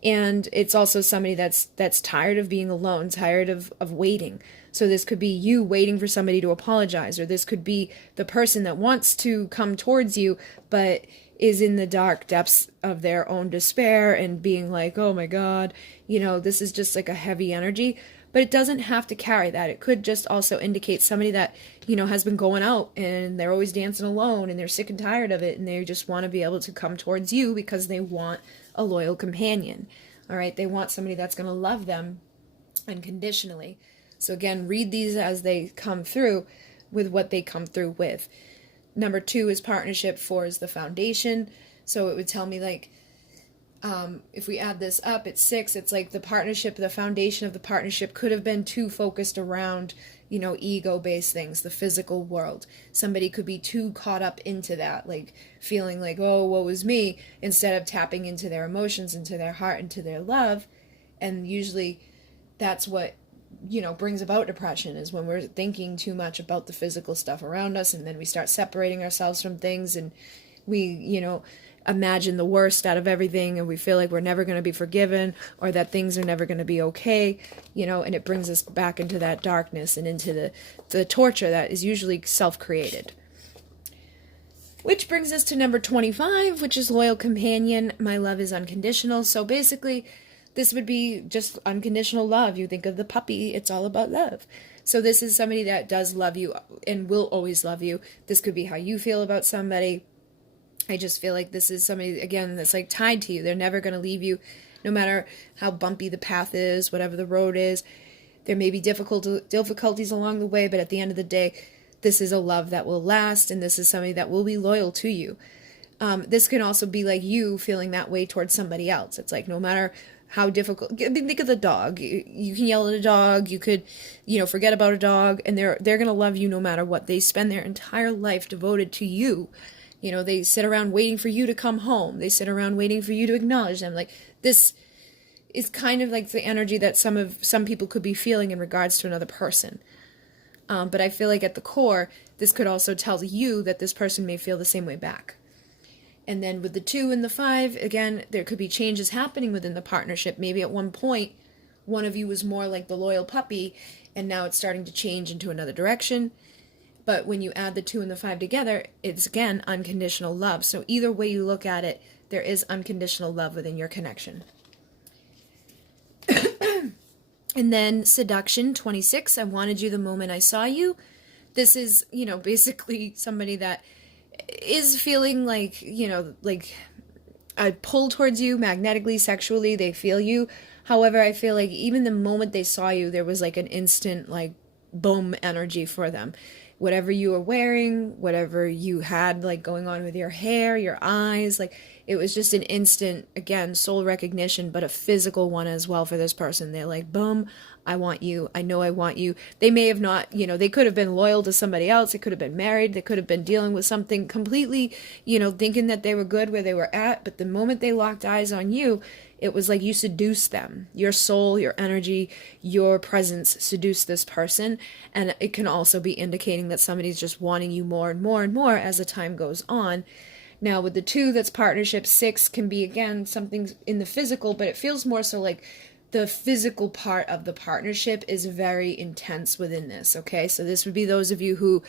And it's also somebody that's tired of being alone, tired of waiting. So this could be you waiting for somebody to apologize, or this could be the person that wants to come towards you, but is in the dark depths of their own despair and being like, oh my God, you know, this is just like a heavy energy. But it doesn't have to carry that. It could just also indicate somebody that, you know, has been going out and they're always dancing alone and they're sick and tired of it, and they just want to be able to come towards you because they want a loyal companion. All right, they want somebody that's going to love them unconditionally. So again, read these as they come through with what they come through with. Number 2 is partnership. 4 is the foundation. So it would tell me like, if we add this up, it's 6. It's like the partnership, the foundation of the partnership could have been too focused around, you know, ego-based things, the physical world. Somebody could be too caught up into that, like feeling like, oh, woe is me, instead of tapping into their emotions, into their heart, into their love. And usually that's what, you know, brings about depression, is when we're thinking too much about the physical stuff around us, and then we start separating ourselves from things, and we, you know, imagine the worst out of everything, and we feel like we're never going to be forgiven, or that things are never going to be okay, you know, and it brings us back into that darkness and into the torture that is usually self-created. Which brings us to number 25, which is loyal companion. My love is unconditional. So basically, this would be just unconditional love. You think of the puppy, it's all about love. So this is somebody that does love you and will always love you. This could be how you feel about somebody. I just feel like this is somebody, again, that's like tied to you. They're never going to leave you, no matter how bumpy the path is, whatever the road is. There may be difficulties along the way, but at the end of the day, this is a love that will last, and this is somebody that will be loyal to you. This can also be like you feeling that way towards somebody else. It's like no matter how difficult, I mean, think of the dog. You can yell at a dog, you could, forget about a dog, and they're gonna love you no matter what. They spend their entire life devoted to you. They sit around waiting for you to come home. They sit around waiting for you to acknowledge them. Like, this is kind of like the energy that some people could be feeling in regards to another person. But I feel like at the core, this could also tell you that this person may feel the same way back. And then with the 2 and the 5, again, there could be changes happening within the partnership. Maybe at one point, one of you was more like the loyal puppy, and now it's starting to change into another direction. But when you add the 2 and the 5 together, it's, again, unconditional love. So either way you look at it, there is unconditional love within your connection. And then Seduction, 26, I wanted you the moment I saw you. This is, basically somebody that is feeling like, like a pull towards you magnetically, sexually. They feel you. However, I feel like even the moment they saw you, there was like an instant, like, boom energy for them. Whatever you were wearing, whatever you had, like, going on with your hair, your eyes, like, it was just an instant, again, soul recognition, but a physical one as well for this person. They're like, boom, I want you. I know I want you. They may have not, they could have been loyal to somebody else. They could have been married. They could have been dealing with something completely, thinking that they were good where they were at. But the moment they locked eyes on you, it was like you seduced them. Your soul, your energy, your presence seduced this person. And it can also be indicating that somebody's just wanting you more and more and more as the time goes on. Now with the 2, that's partnership. 6 can be, again, something in the physical, but it feels more so like the physical part of the partnership is very intense within this, okay? So this would be those of you who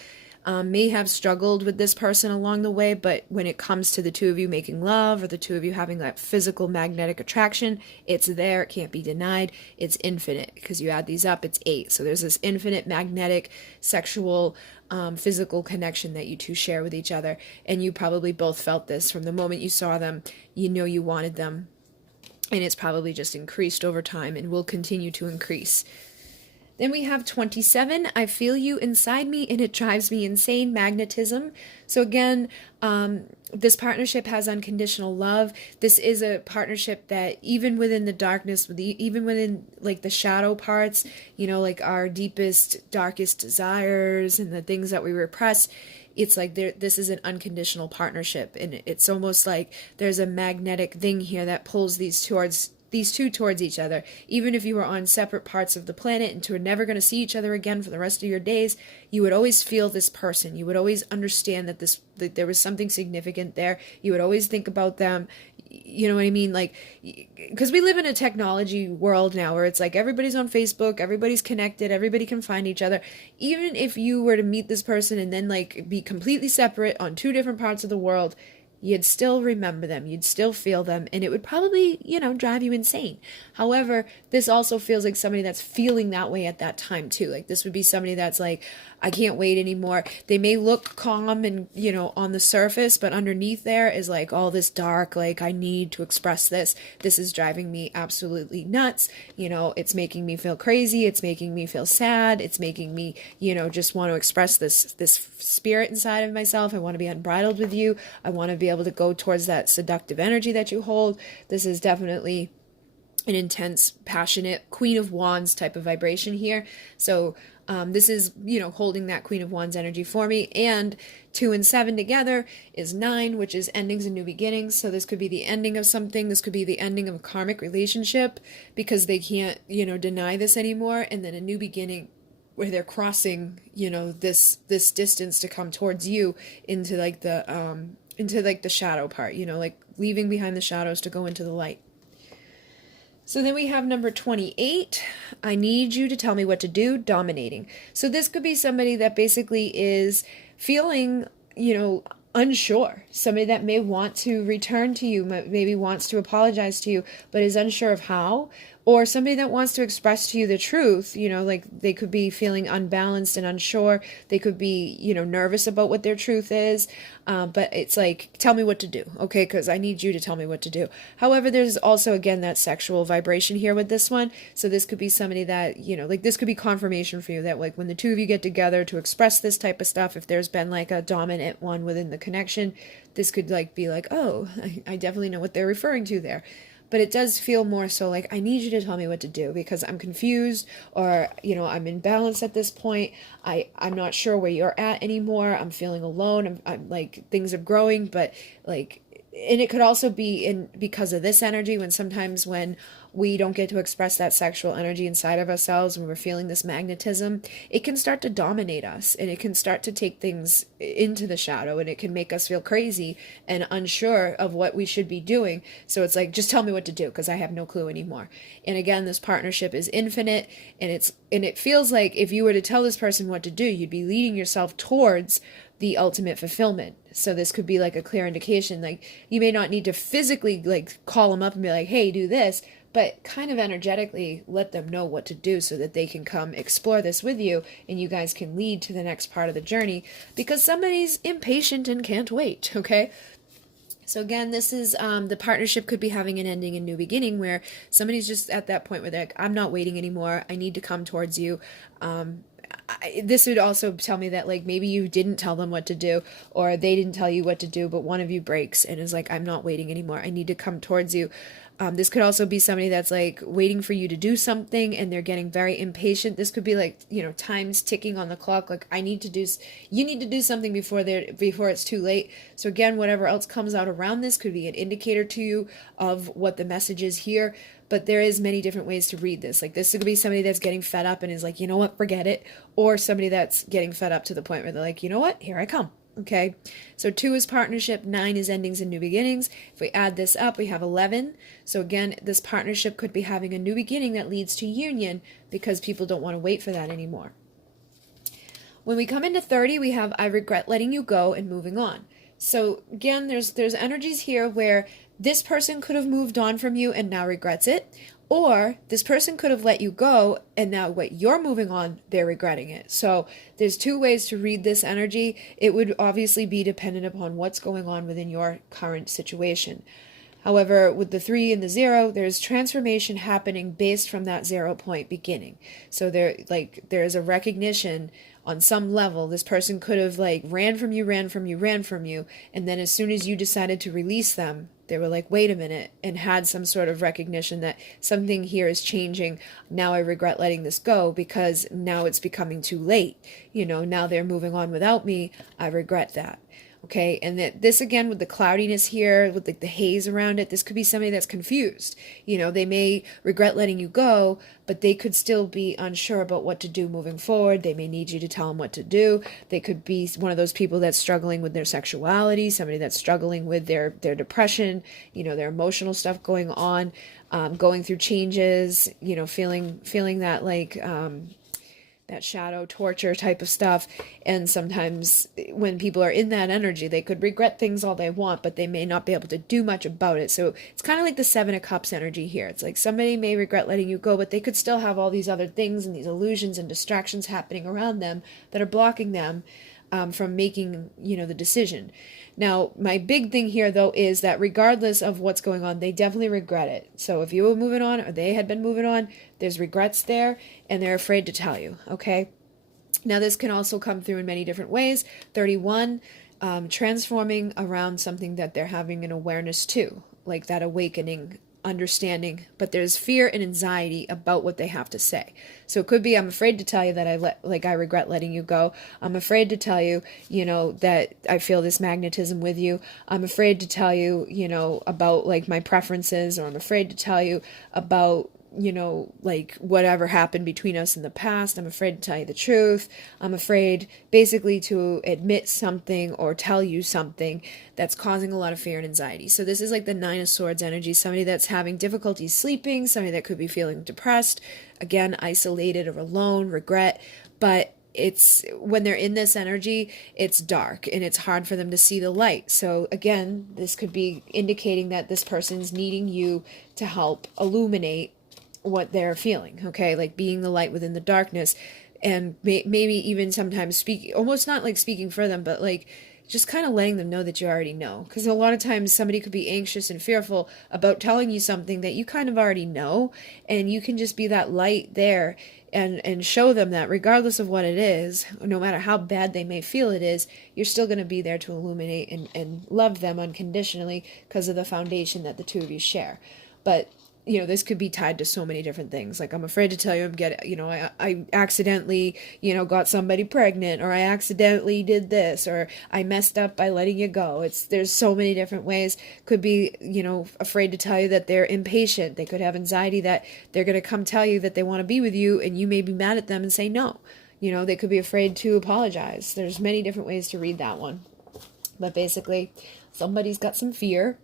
may have struggled with this person along the way, but when it comes to the 2 of you making love or the 2 of you having that physical magnetic attraction, it's there, it can't be denied, it's infinite, because you add these up, it's 8. So there's this infinite magnetic sexual physical connection that you two share with each other, and you probably both felt this from the moment you saw them. You wanted them, and it's probably just increased over time and will continue to increase. Then we have 27, I feel you inside me and it drives me insane, magnetism. So again, this partnership has unconditional love. This is a partnership that even within the darkness, even within like the shadow parts, like our deepest, darkest desires and the things that we repress, it's like this is an unconditional partnership. And it's almost like there's a magnetic thing here that pulls these two towards each other. Even if you were on separate parts of the planet and were never going to see each other again for the rest of your days, you would always feel this person. You would always understand that there was something significant there. You would always think about them. You know what I mean? Like, because we live in a technology world now where it's like everybody's on Facebook, everybody's connected, everybody can find each other. Even if you were to meet this person and then like be completely separate on 2 different parts of the world, you'd still remember them, you'd still feel them, and it would probably, drive you insane. However, this also feels like somebody that's feeling that way at that time too. Like this would be somebody that's like, I can't wait anymore. They may look calm and, on the surface, but underneath there is like all this dark, like I need to express this. This is driving me absolutely nuts. It's making me feel crazy. It's making me feel sad. It's making me, just want to express this spirit inside of myself. I want to be unbridled with you. I want to be able to go towards that seductive energy that you hold. This is definitely an intense, passionate Queen of Wands type of vibration here. So this is, holding that Queen of Wands energy for me. And 2 and 7 together is 9, which is endings and new beginnings. So this could be the ending of something. This could be the ending of a karmic relationship because they can't, deny this anymore. And then a new beginning where they're crossing, this distance to come towards you into like the shadow part, like leaving behind the shadows to go into the light. So then we have number 28. I need you to tell me what to do, dominating. So this could be somebody that basically is feeling, unsure. Somebody that may want to return to you, maybe wants to apologize to you, but is unsure of how, or somebody that wants to express to you the truth, you know, like they could be feeling unbalanced and unsure. They could be, you know, nervous about what their truth is. But it's like, tell me what to do, okay? Because I need you to tell me what to do. However, there's also, again, that sexual vibration here with this one. So this could be somebody that, you know, like this could be confirmation for you that like when the two of you get together to express this type of stuff, if there's been like a dominant one within the connection, this could like be like, oh, I definitely know what they're referring to there. But it does feel more so like, I need you to tell me what to do because I'm confused, or, you know, I'm imbalanced at this point. I'm not sure where you're at anymore. I'm feeling alone. I'm like, things are growing, but like, and it could also be in because of this energy when sometimes when we don't get to express that sexual energy inside of ourselves, when we're feeling this magnetism, it can start to dominate us and it can start to take things into the shadow, and it can make us feel crazy and unsure of what we should be doing. So it's like, just tell me what to do because I have no clue anymore. And again, this partnership is infinite, and it feels like if you were to tell this person what to do, you'd be leading yourself towards the ultimate fulfillment. So this could be like a clear indication, like you may not need to physically like call them up and be like, hey, do this, but kind of energetically let them know what to do so that they can come explore this with you and you guys can lead to the next part of the journey because somebody's impatient and can't wait, okay? So again, this is the partnership could be having an ending and new beginning where somebody's just at that point where they're like, I'm not waiting anymore. I need to come towards you. This would also tell me that like maybe you didn't tell them what to do or they didn't tell you what to do, but one of you breaks and is like, I'm not waiting anymore. I need to come towards you. This could also be somebody that's like waiting for you to do something and they're getting very impatient. This could be like, you know, time's ticking on the clock. Like you need to do something before it's too late. So again, whatever else comes out around this could be an indicator to you of what the message is here. But there is many different ways to read this. Like this could be somebody that's getting fed up and is like, you know what, forget it. Or somebody that's getting fed up to the point where they're like, you know what, here I come. Okay, so 2 is partnership, 9 is endings and new beginnings. If we add this up, we have 11. So again, this partnership could be having a new beginning that leads to union because people don't want to wait for that anymore. When we come into 30, we have I regret letting you go and moving on. So again, there's energies here where this person could have moved on from you and now regrets it. Or this person could have let you go and now what you're moving on, they're regretting it. So there's 2 ways to read this energy. It would obviously be dependent upon what's going on within your current situation. However, with the 3 and the 0, there's transformation happening based from that 0 point beginning. So there is a recognition on some level. This person could have like ran from you, and then as soon as you decided to release them, they were like, wait a minute, and had some sort of recognition that something here is changing. Now I regret letting this go because now it's becoming too late. You know, now they're moving on without me. I regret that. Okay, and that this again with the cloudiness here, with the haze around it, this could be somebody that's confused. You know, they may regret letting you go, but they could still be unsure about what to do moving forward. They may need you to tell them what to do. They could be one of those people that's struggling with their sexuality, somebody that's struggling with their depression, you know, their emotional stuff going on, going through changes, you know, feeling that like that shadow torture type of stuff. And sometimes when people are in that energy, they could regret things all they want, but they may not be able to do much about it. So it's kind of like the 7 of Cups energy here. It's like somebody may regret letting you go, but they could still have all these other things and these illusions and distractions happening around them that are blocking them from making, you know, the decision. Now, my big thing here, though, is that regardless of what's going on, they definitely regret it. So if you were moving on or they had been moving on, there's regrets there, and they're afraid to tell you, okay? Now, this can also come through in many different ways. 31, transforming around something that they're having an awareness to, like that awakening, understanding, but there's fear and anxiety about what they have to say. So it could be, I'm afraid to tell you that I regret letting you go. I'm afraid to tell you, you know, that I feel this magnetism with you. I'm afraid to tell you, you know, about like my preferences, or I'm afraid to tell you about, you know, like whatever happened between us in the past. I'm afraid to tell you the truth. I'm afraid basically to admit something or tell you something that's causing a lot of fear and anxiety. So this is like the 9 of Swords energy, somebody that's having difficulty sleeping, somebody that could be feeling depressed, again, isolated or alone, regret, but it's when they're in this energy, it's dark and it's hard for them to see the light. So again, this could be indicating that this person's needing you to help illuminate what they're feeling, okay? Like being the light within the darkness, and maybe even sometimes speaking, almost not like speaking for them, but like just kind of letting them know that you already know. Because a lot of times somebody could be anxious and fearful about telling you something that you kind of already know, and you can just be that light there and show them that regardless of what it is, no matter how bad they may feel it is, you're still going to be there to illuminate and love them unconditionally because of the foundation that the two of you share. But this could be tied to so many different things. Like, I'm afraid to tell you I accidentally, got somebody pregnant, or I accidentally did this, or I messed up by letting you go. There's so many different ways. Could be, afraid to tell you that they're impatient. They could have anxiety that they're going to come tell you that they want to be with you, and you may be mad at them and say no. They could be afraid to apologize. There's many different ways to read that one. But basically, somebody's got some fear.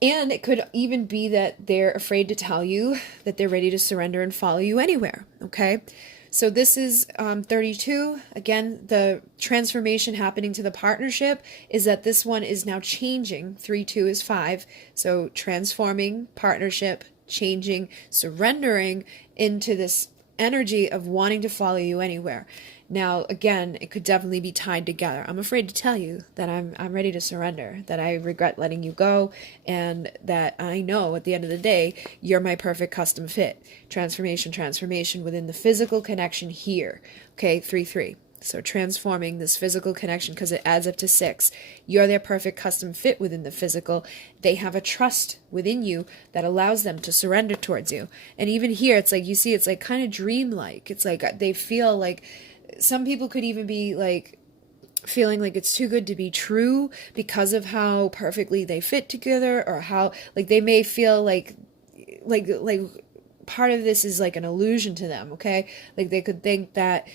And it could even be that they're afraid to tell you that they're ready to surrender and follow you anywhere, okay? So this is 32. Again, the transformation happening to the partnership is that this one is now changing. 3-2 is 5. So transforming, partnership, changing, surrendering into this energy of wanting to follow you anywhere. Now, again, it could definitely be tied together. I'm afraid to tell you that I'm ready to surrender, that I regret letting you go, and that I know at the end of the day, you're my perfect custom fit. Transformation within the physical connection here. Okay, 3-3. So transforming this physical connection, because it adds up to 6. You're their perfect custom fit within the physical. They have a trust within you that allows them to surrender towards you. And even here, it's like, you see, it's like kind of dreamlike. It's like they feel like, some people could even be like feeling like it's too good to be true because of how perfectly they fit together, or how like they may feel like part of this is like an illusion to them, okay? Like they could think that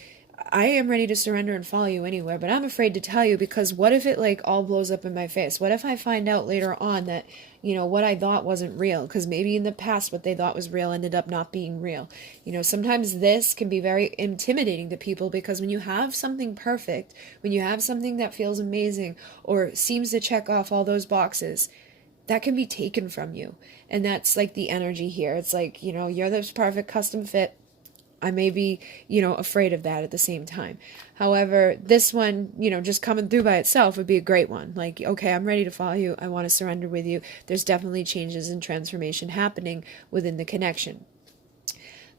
I am ready to surrender and follow you anywhere, but I'm afraid to tell you because what if it like all blows up in my face? What if I find out later on that, what I thought wasn't real? Because maybe in the past what they thought was real ended up not being real. Sometimes this can be very intimidating to people because when you have something perfect, when you have something that feels amazing or seems to check off all those boxes, that can be taken from you. And that's like the energy here. It's like, you're this perfect custom fit. I may be, afraid of that at the same time. However, this one, just coming through by itself would be a great one. Like, okay, I'm ready to follow you. I want to surrender with you. There's definitely changes and transformation happening within the connection.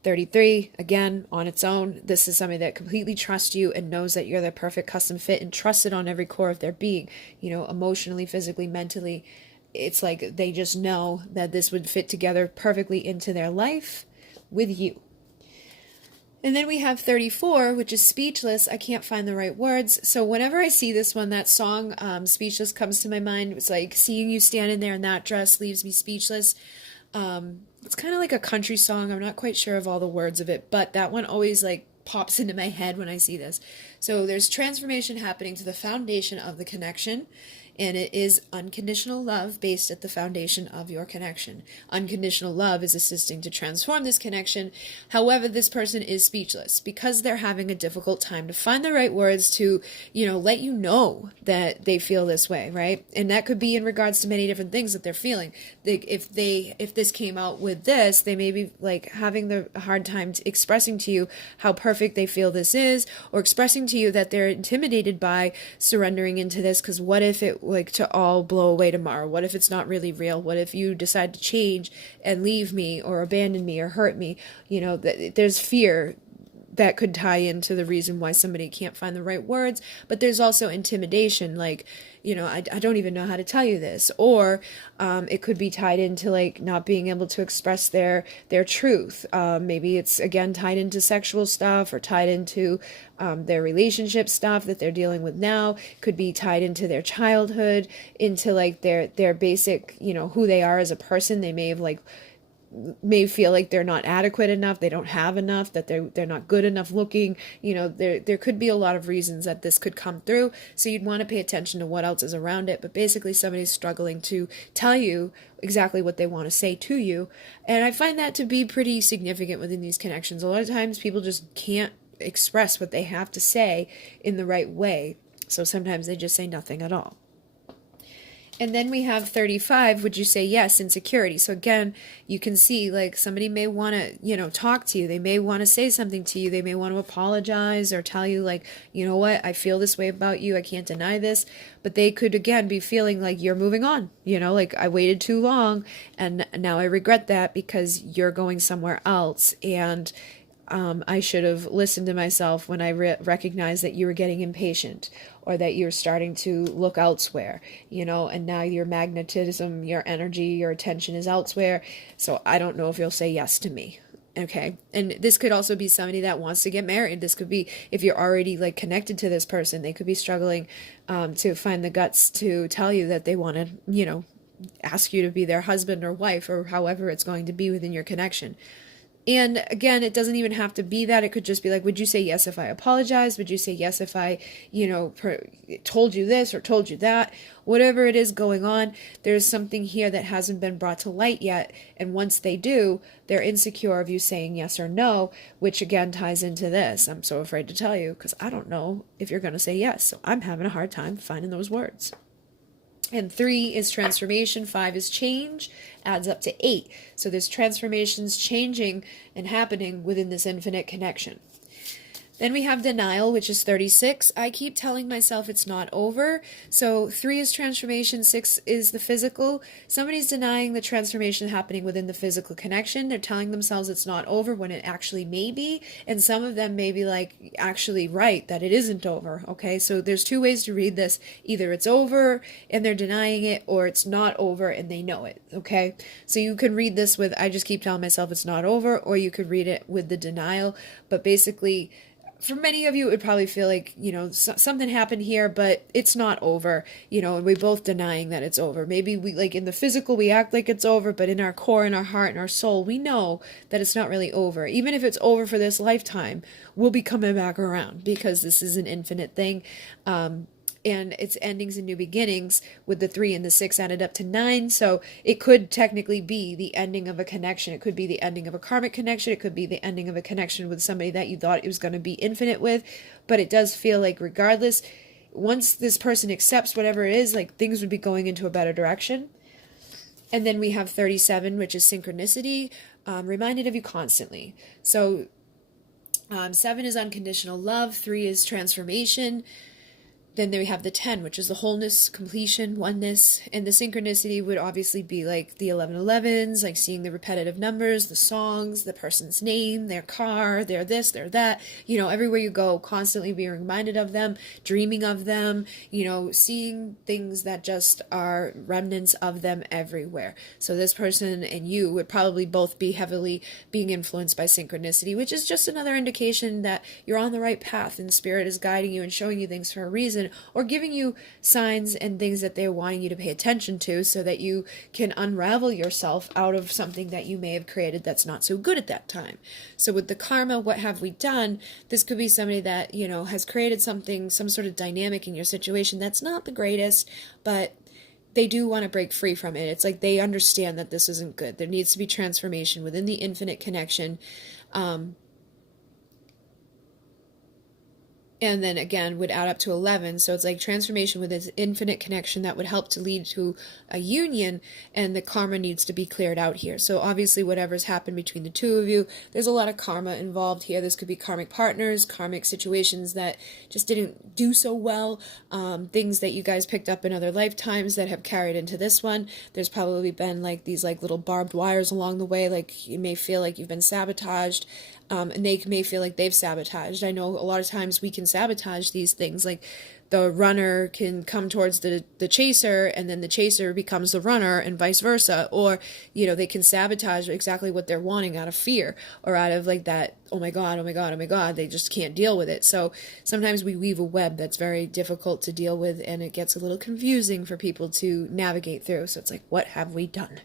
33, again, on its own, this is somebody that completely trusts you and knows that you're their perfect custom fit and trusts it on every core of their being, emotionally, physically, mentally. It's like they just know that this would fit together perfectly into their life with you. And then we have 34, which is speechless. I can't find the right words. So whenever I see this one, that song, Speechless, comes to my mind. It's like, seeing you standing there in that dress leaves me speechless. It's kind of like a country song. I'm not quite sure of all the words of it, but that one always like pops into my head when I see this. So there's transformation happening to the foundation of the connection. And it is unconditional love based at the foundation of your connection. Unconditional love is assisting to transform this connection. However, this person is speechless because they're having a difficult time to find the right words to, let you know that they feel this way, right? And that could be in regards to many different things that they're feeling. If this came out with this, they may be like having the hard time expressing to you how perfect they feel this is, or expressing to you that they're intimidated by surrendering into this because what if it like to all blow away tomorrow? What if it's not really real? What if you decide to change and leave me or abandon me or hurt me? There's fear that could tie into the reason why somebody can't find the right words, but there's also intimidation, like, I don't even know how to tell you this, or it could be tied into like not being able to express their truth. Maybe it's again tied into sexual stuff or tied into their relationship stuff that they're dealing with now. Could be tied into their childhood, into like their basic, who they are as a person. They may feel like they're not adequate enough, they don't have enough, that they're not good enough looking. There could be a lot of reasons that this could come through, so you'd want to pay attention to what else is around it. But basically somebody's struggling to tell you exactly what they want to say to you, and I find that to be pretty significant within these connections. A lot of times people just can't express what they have to say in the right way, so sometimes they just say nothing at all. And then we have 35, would you say yes, insecurity. So again, you can see like somebody may want to, talk to you. They may want to say something to you. They may want to apologize or tell you like, you know what, I feel this way about you. I can't deny this. But they could again be feeling like you're moving on, like I waited too long and now I regret that because you're going somewhere else. And I should have listened to myself when I recognized that you were getting impatient or that you're starting to look elsewhere, and now your magnetism, your energy, your attention is elsewhere. So I don't know if you'll say yes to me. Okay. And this could also be somebody that wants to get married. This could be if you're already like connected to this person, they could be struggling to find the guts to tell you that they want to, ask you to be their husband or wife or however it's going to be within your connection. And again, it doesn't even have to be that. It could just be like, would you say yes if I apologized? Would you say yes if I, told you this or told you that? Whatever it is going on, there's something here that hasn't been brought to light yet. And once they do, they're insecure of you saying yes or no, which again ties into this. I'm so afraid to tell you because I don't know if you're going to say yes. So I'm having a hard time finding those words. And 3 is transformation, 5 is change, adds up to 8. So there's transformations changing and happening within this infinite connection. Then we have denial, which is 36. I keep telling myself it's not over. So 3 is transformation, 6 is the physical. Somebody's denying the transformation happening within the physical connection. They're telling themselves it's not over when it actually may be. And some of them may be like actually right that it isn't over. Okay, so there's 2 ways to read this. Either it's over and they're denying it, or it's not over and they know it. Okay, so you can read this with I just keep telling myself it's not over, or you could read it with the denial. But basically, for many of you, it would probably feel like, something happened here, but it's not over, and we're both denying that it's over. Maybe we, like in the physical, we act like it's over, but in our core, in our heart, in our soul, we know that it's not really over. Even if it's over for this lifetime, we'll be coming back around because this is an infinite thing. And it's endings and new beginnings with the 3 and the 6 added up to 9. So it could technically be the ending of a connection. It could be the ending of a karmic connection. It could be the ending of a connection with somebody that you thought it was going to be infinite with. But it does feel like regardless, once this person accepts whatever it is, like things would be going into a better direction. And then we have 37, which is synchronicity, reminded of you constantly. So 7 is unconditional love. 3 is transformation. Then there we have the 10, which is the wholeness, completion, oneness, and the synchronicity would obviously be like the 1111s, like seeing the repetitive numbers, the songs, the person's name, their car, their this, their that, everywhere you go, constantly being reminded of them, dreaming of them, seeing things that just are remnants of them everywhere. So this person and you would probably both be heavily being influenced by synchronicity, which is just another indication that you're on the right path and spirit is guiding you and showing you things for a reason, or giving you signs and things that they're wanting you to pay attention to so that you can unravel yourself out of something that you may have created that's not so good at that time. So with the karma, what have we done? This could be somebody that, has created something, some sort of dynamic in your situation that's not the greatest, but they do want to break free from it. It's like they understand that this isn't good. There needs to be transformation within the infinite connection. And then again would add up to 11. So it's like transformation with this infinite connection that would help to lead to a union, and the karma needs to be cleared out here. So obviously whatever's happened between the two of you, there's a lot of karma involved here. This could be karmic partners, karmic situations that just didn't do so well, things that you guys picked up in other lifetimes that have carried into this one. There's probably been like these like little barbed wires along the way, like you may feel like you've been sabotaged. And they may feel like they've sabotaged. I know a lot of times we can sabotage these things, like the runner can come towards the chaser, and then the chaser becomes the runner, and vice versa. Or, they can sabotage exactly what they're wanting out of fear, or out of like that, oh my God, oh my God, oh my God, they just can't deal with it. So sometimes we weave a web that's very difficult to deal with, and it gets a little confusing for people to navigate through. So it's like, what have we done?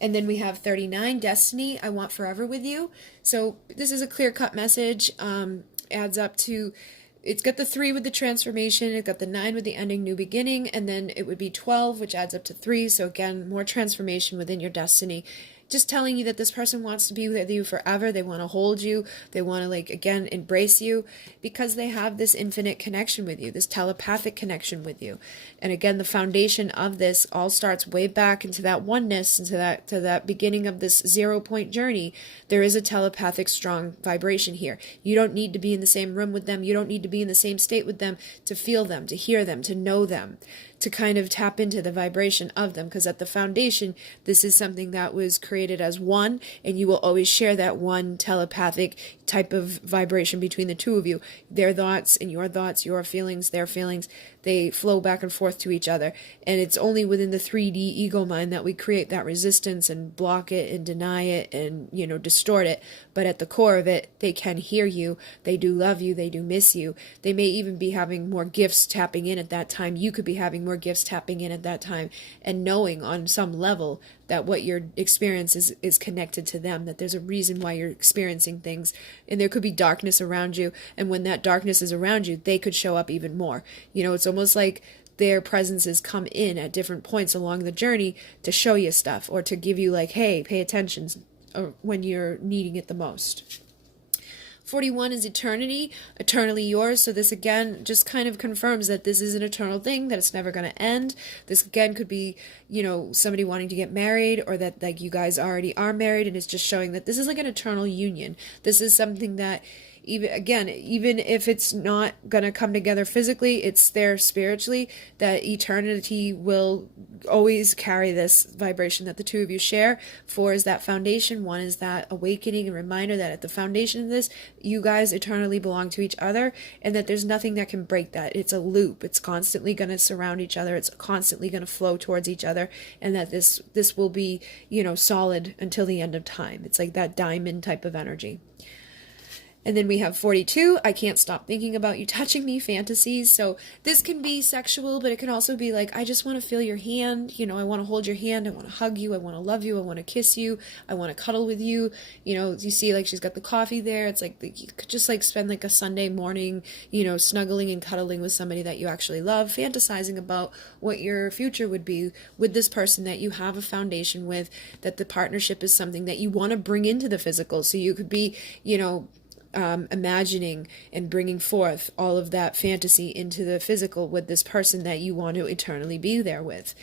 And then we have 39, Destiny, I want forever with you. So this is a clear-cut message, adds up to, it's got the 3 with the transformation, it got the 9 with the ending, new beginning, and then it would be 12, which adds up to 3. So again, more transformation within your destiny just telling you that this person wants to be with you forever. They want to hold you. They want to, like, again, embrace you, because they have this infinite connection with you, this telepathic connection with you. And again, the foundation of this all starts way back into that oneness, into that beginning of this 0 point journey. There is a telepathic strong vibration here. You don't need to be in the same room with them. You don't need to be in the same state with them to feel them, to hear them, to know them, to kind of tap into the vibration of them, because at the foundation, this is something that was created as one, and you will always share that one telepathic type of vibration between the two of you. Their thoughts and your feelings, their feelings, they flow back and forth to each other. And it's only within the 3D ego mind that we create that resistance and block it and deny it and, distort it. But at the core of it, they can hear you. They do love you. They do miss you. They may even be having more gifts tapping in at that time. You could be having more gifts tapping in at that time, and knowing on some level that what your experience is connected to them, that there's a reason why you're experiencing things. And there could be darkness around you, and when that darkness is around you, they could show up even more. It's almost like their presences come in at different points along the journey to show you stuff, or to give you, like, hey, pay attention when you're needing it the most. 41 is eternity, eternally yours. So this again just kind of confirms that this is an eternal thing, that it's never going to end. This again could be, somebody wanting to get married, or that, like, you guys already are married, and it's just showing that this is like an eternal union. This is something that even if it's not going to come together physically, it's there spiritually, that eternity will always carry this vibration that the two of you share. 4 is that foundation. 1 is that awakening and reminder that at the foundation of this, you guys eternally belong to each other, and that there's nothing that can break that. It's a loop. It's constantly going to surround each other. It's constantly going to flow towards each other, and that this will be, solid until the end of time. It's like that diamond type of energy. And then we have 42, I can't stop thinking about you touching me, fantasies. So this can be sexual, but it can also be like, I just want to feel your hand. I want to hold your hand. I want to hug you. I want to love you. I want to kiss you. I want to cuddle with you. You see, like, she's got the coffee there. It's like you could just, like, spend, like, a Sunday morning, snuggling and cuddling with somebody that you actually love, fantasizing about what your future would be with this person that you have a foundation with, that the partnership is something that you want to bring into the physical. So you could be, imagining and bringing forth all of that fantasy into the physical with this person that you want to eternally be there with.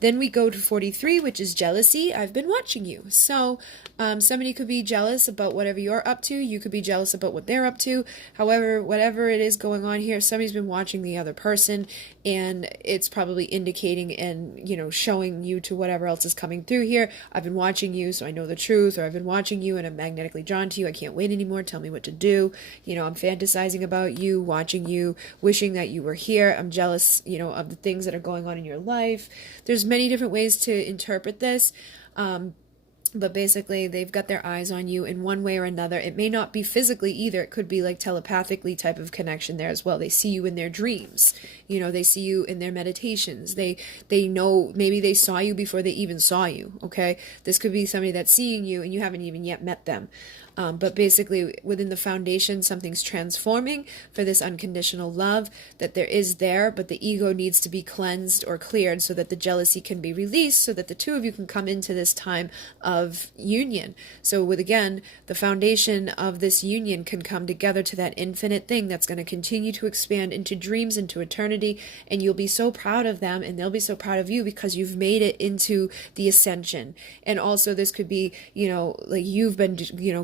Then we go to 43, which is jealousy. I've been watching you. So somebody could be jealous about whatever you're up to. You could be jealous about what they're up to. However, whatever it is going on here, somebody's been watching the other person, and it's probably indicating and, showing you to whatever else is coming through here. I've been watching you, so I know the truth, or I've been watching you and I'm magnetically drawn to you. I can't wait anymore. Tell me what to do. I'm fantasizing about you, watching you, wishing that you were here. I'm jealous, of the things that are going on in your life. There's many different ways to interpret this, but basically they've got their eyes on you in one way or another. It may not be physically either. It could be like telepathically type of connection there as well. They see you in their dreams. They see you in their meditations. They know, maybe they saw you before they even saw you. Okay, this could be somebody that's seeing you and you haven't even yet met them. But basically, within the foundation, something's transforming for this unconditional love that there is there, but the ego needs to be cleansed or cleared so that the jealousy can be released, so that the two of you can come into this time of union. So with, again, the foundation of this union can come together to that infinite thing that's going to continue to expand into dreams, into eternity, and you'll be so proud of them, and they'll be so proud of you because you've made it into the ascension. And also this could be, like you've been,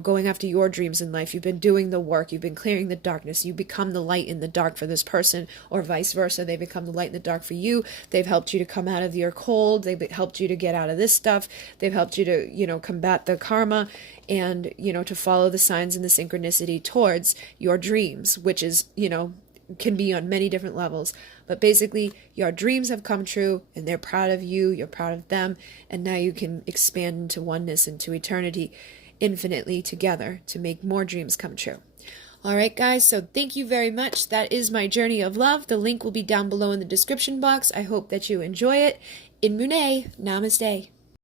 going after your dreams in life. You've been doing the work. You've been clearing the darkness. You become the light in the dark for this person, or vice versa. They become the light in the dark for you. They've helped you to come out of your cold. They've helped you to get out of this stuff. They've helped you to, combat the karma and, to follow the signs and the synchronicity towards your dreams, which is, can be on many different levels. But basically, your dreams have come true, and they're proud of you. You're proud of them. And now you can expand into oneness, into eternity, infinitely together to make more dreams come true. All right, guys, so thank you very much. That is my journey of love. The link will be down below in the description box. I hope that you enjoy it. In Mune, namaste.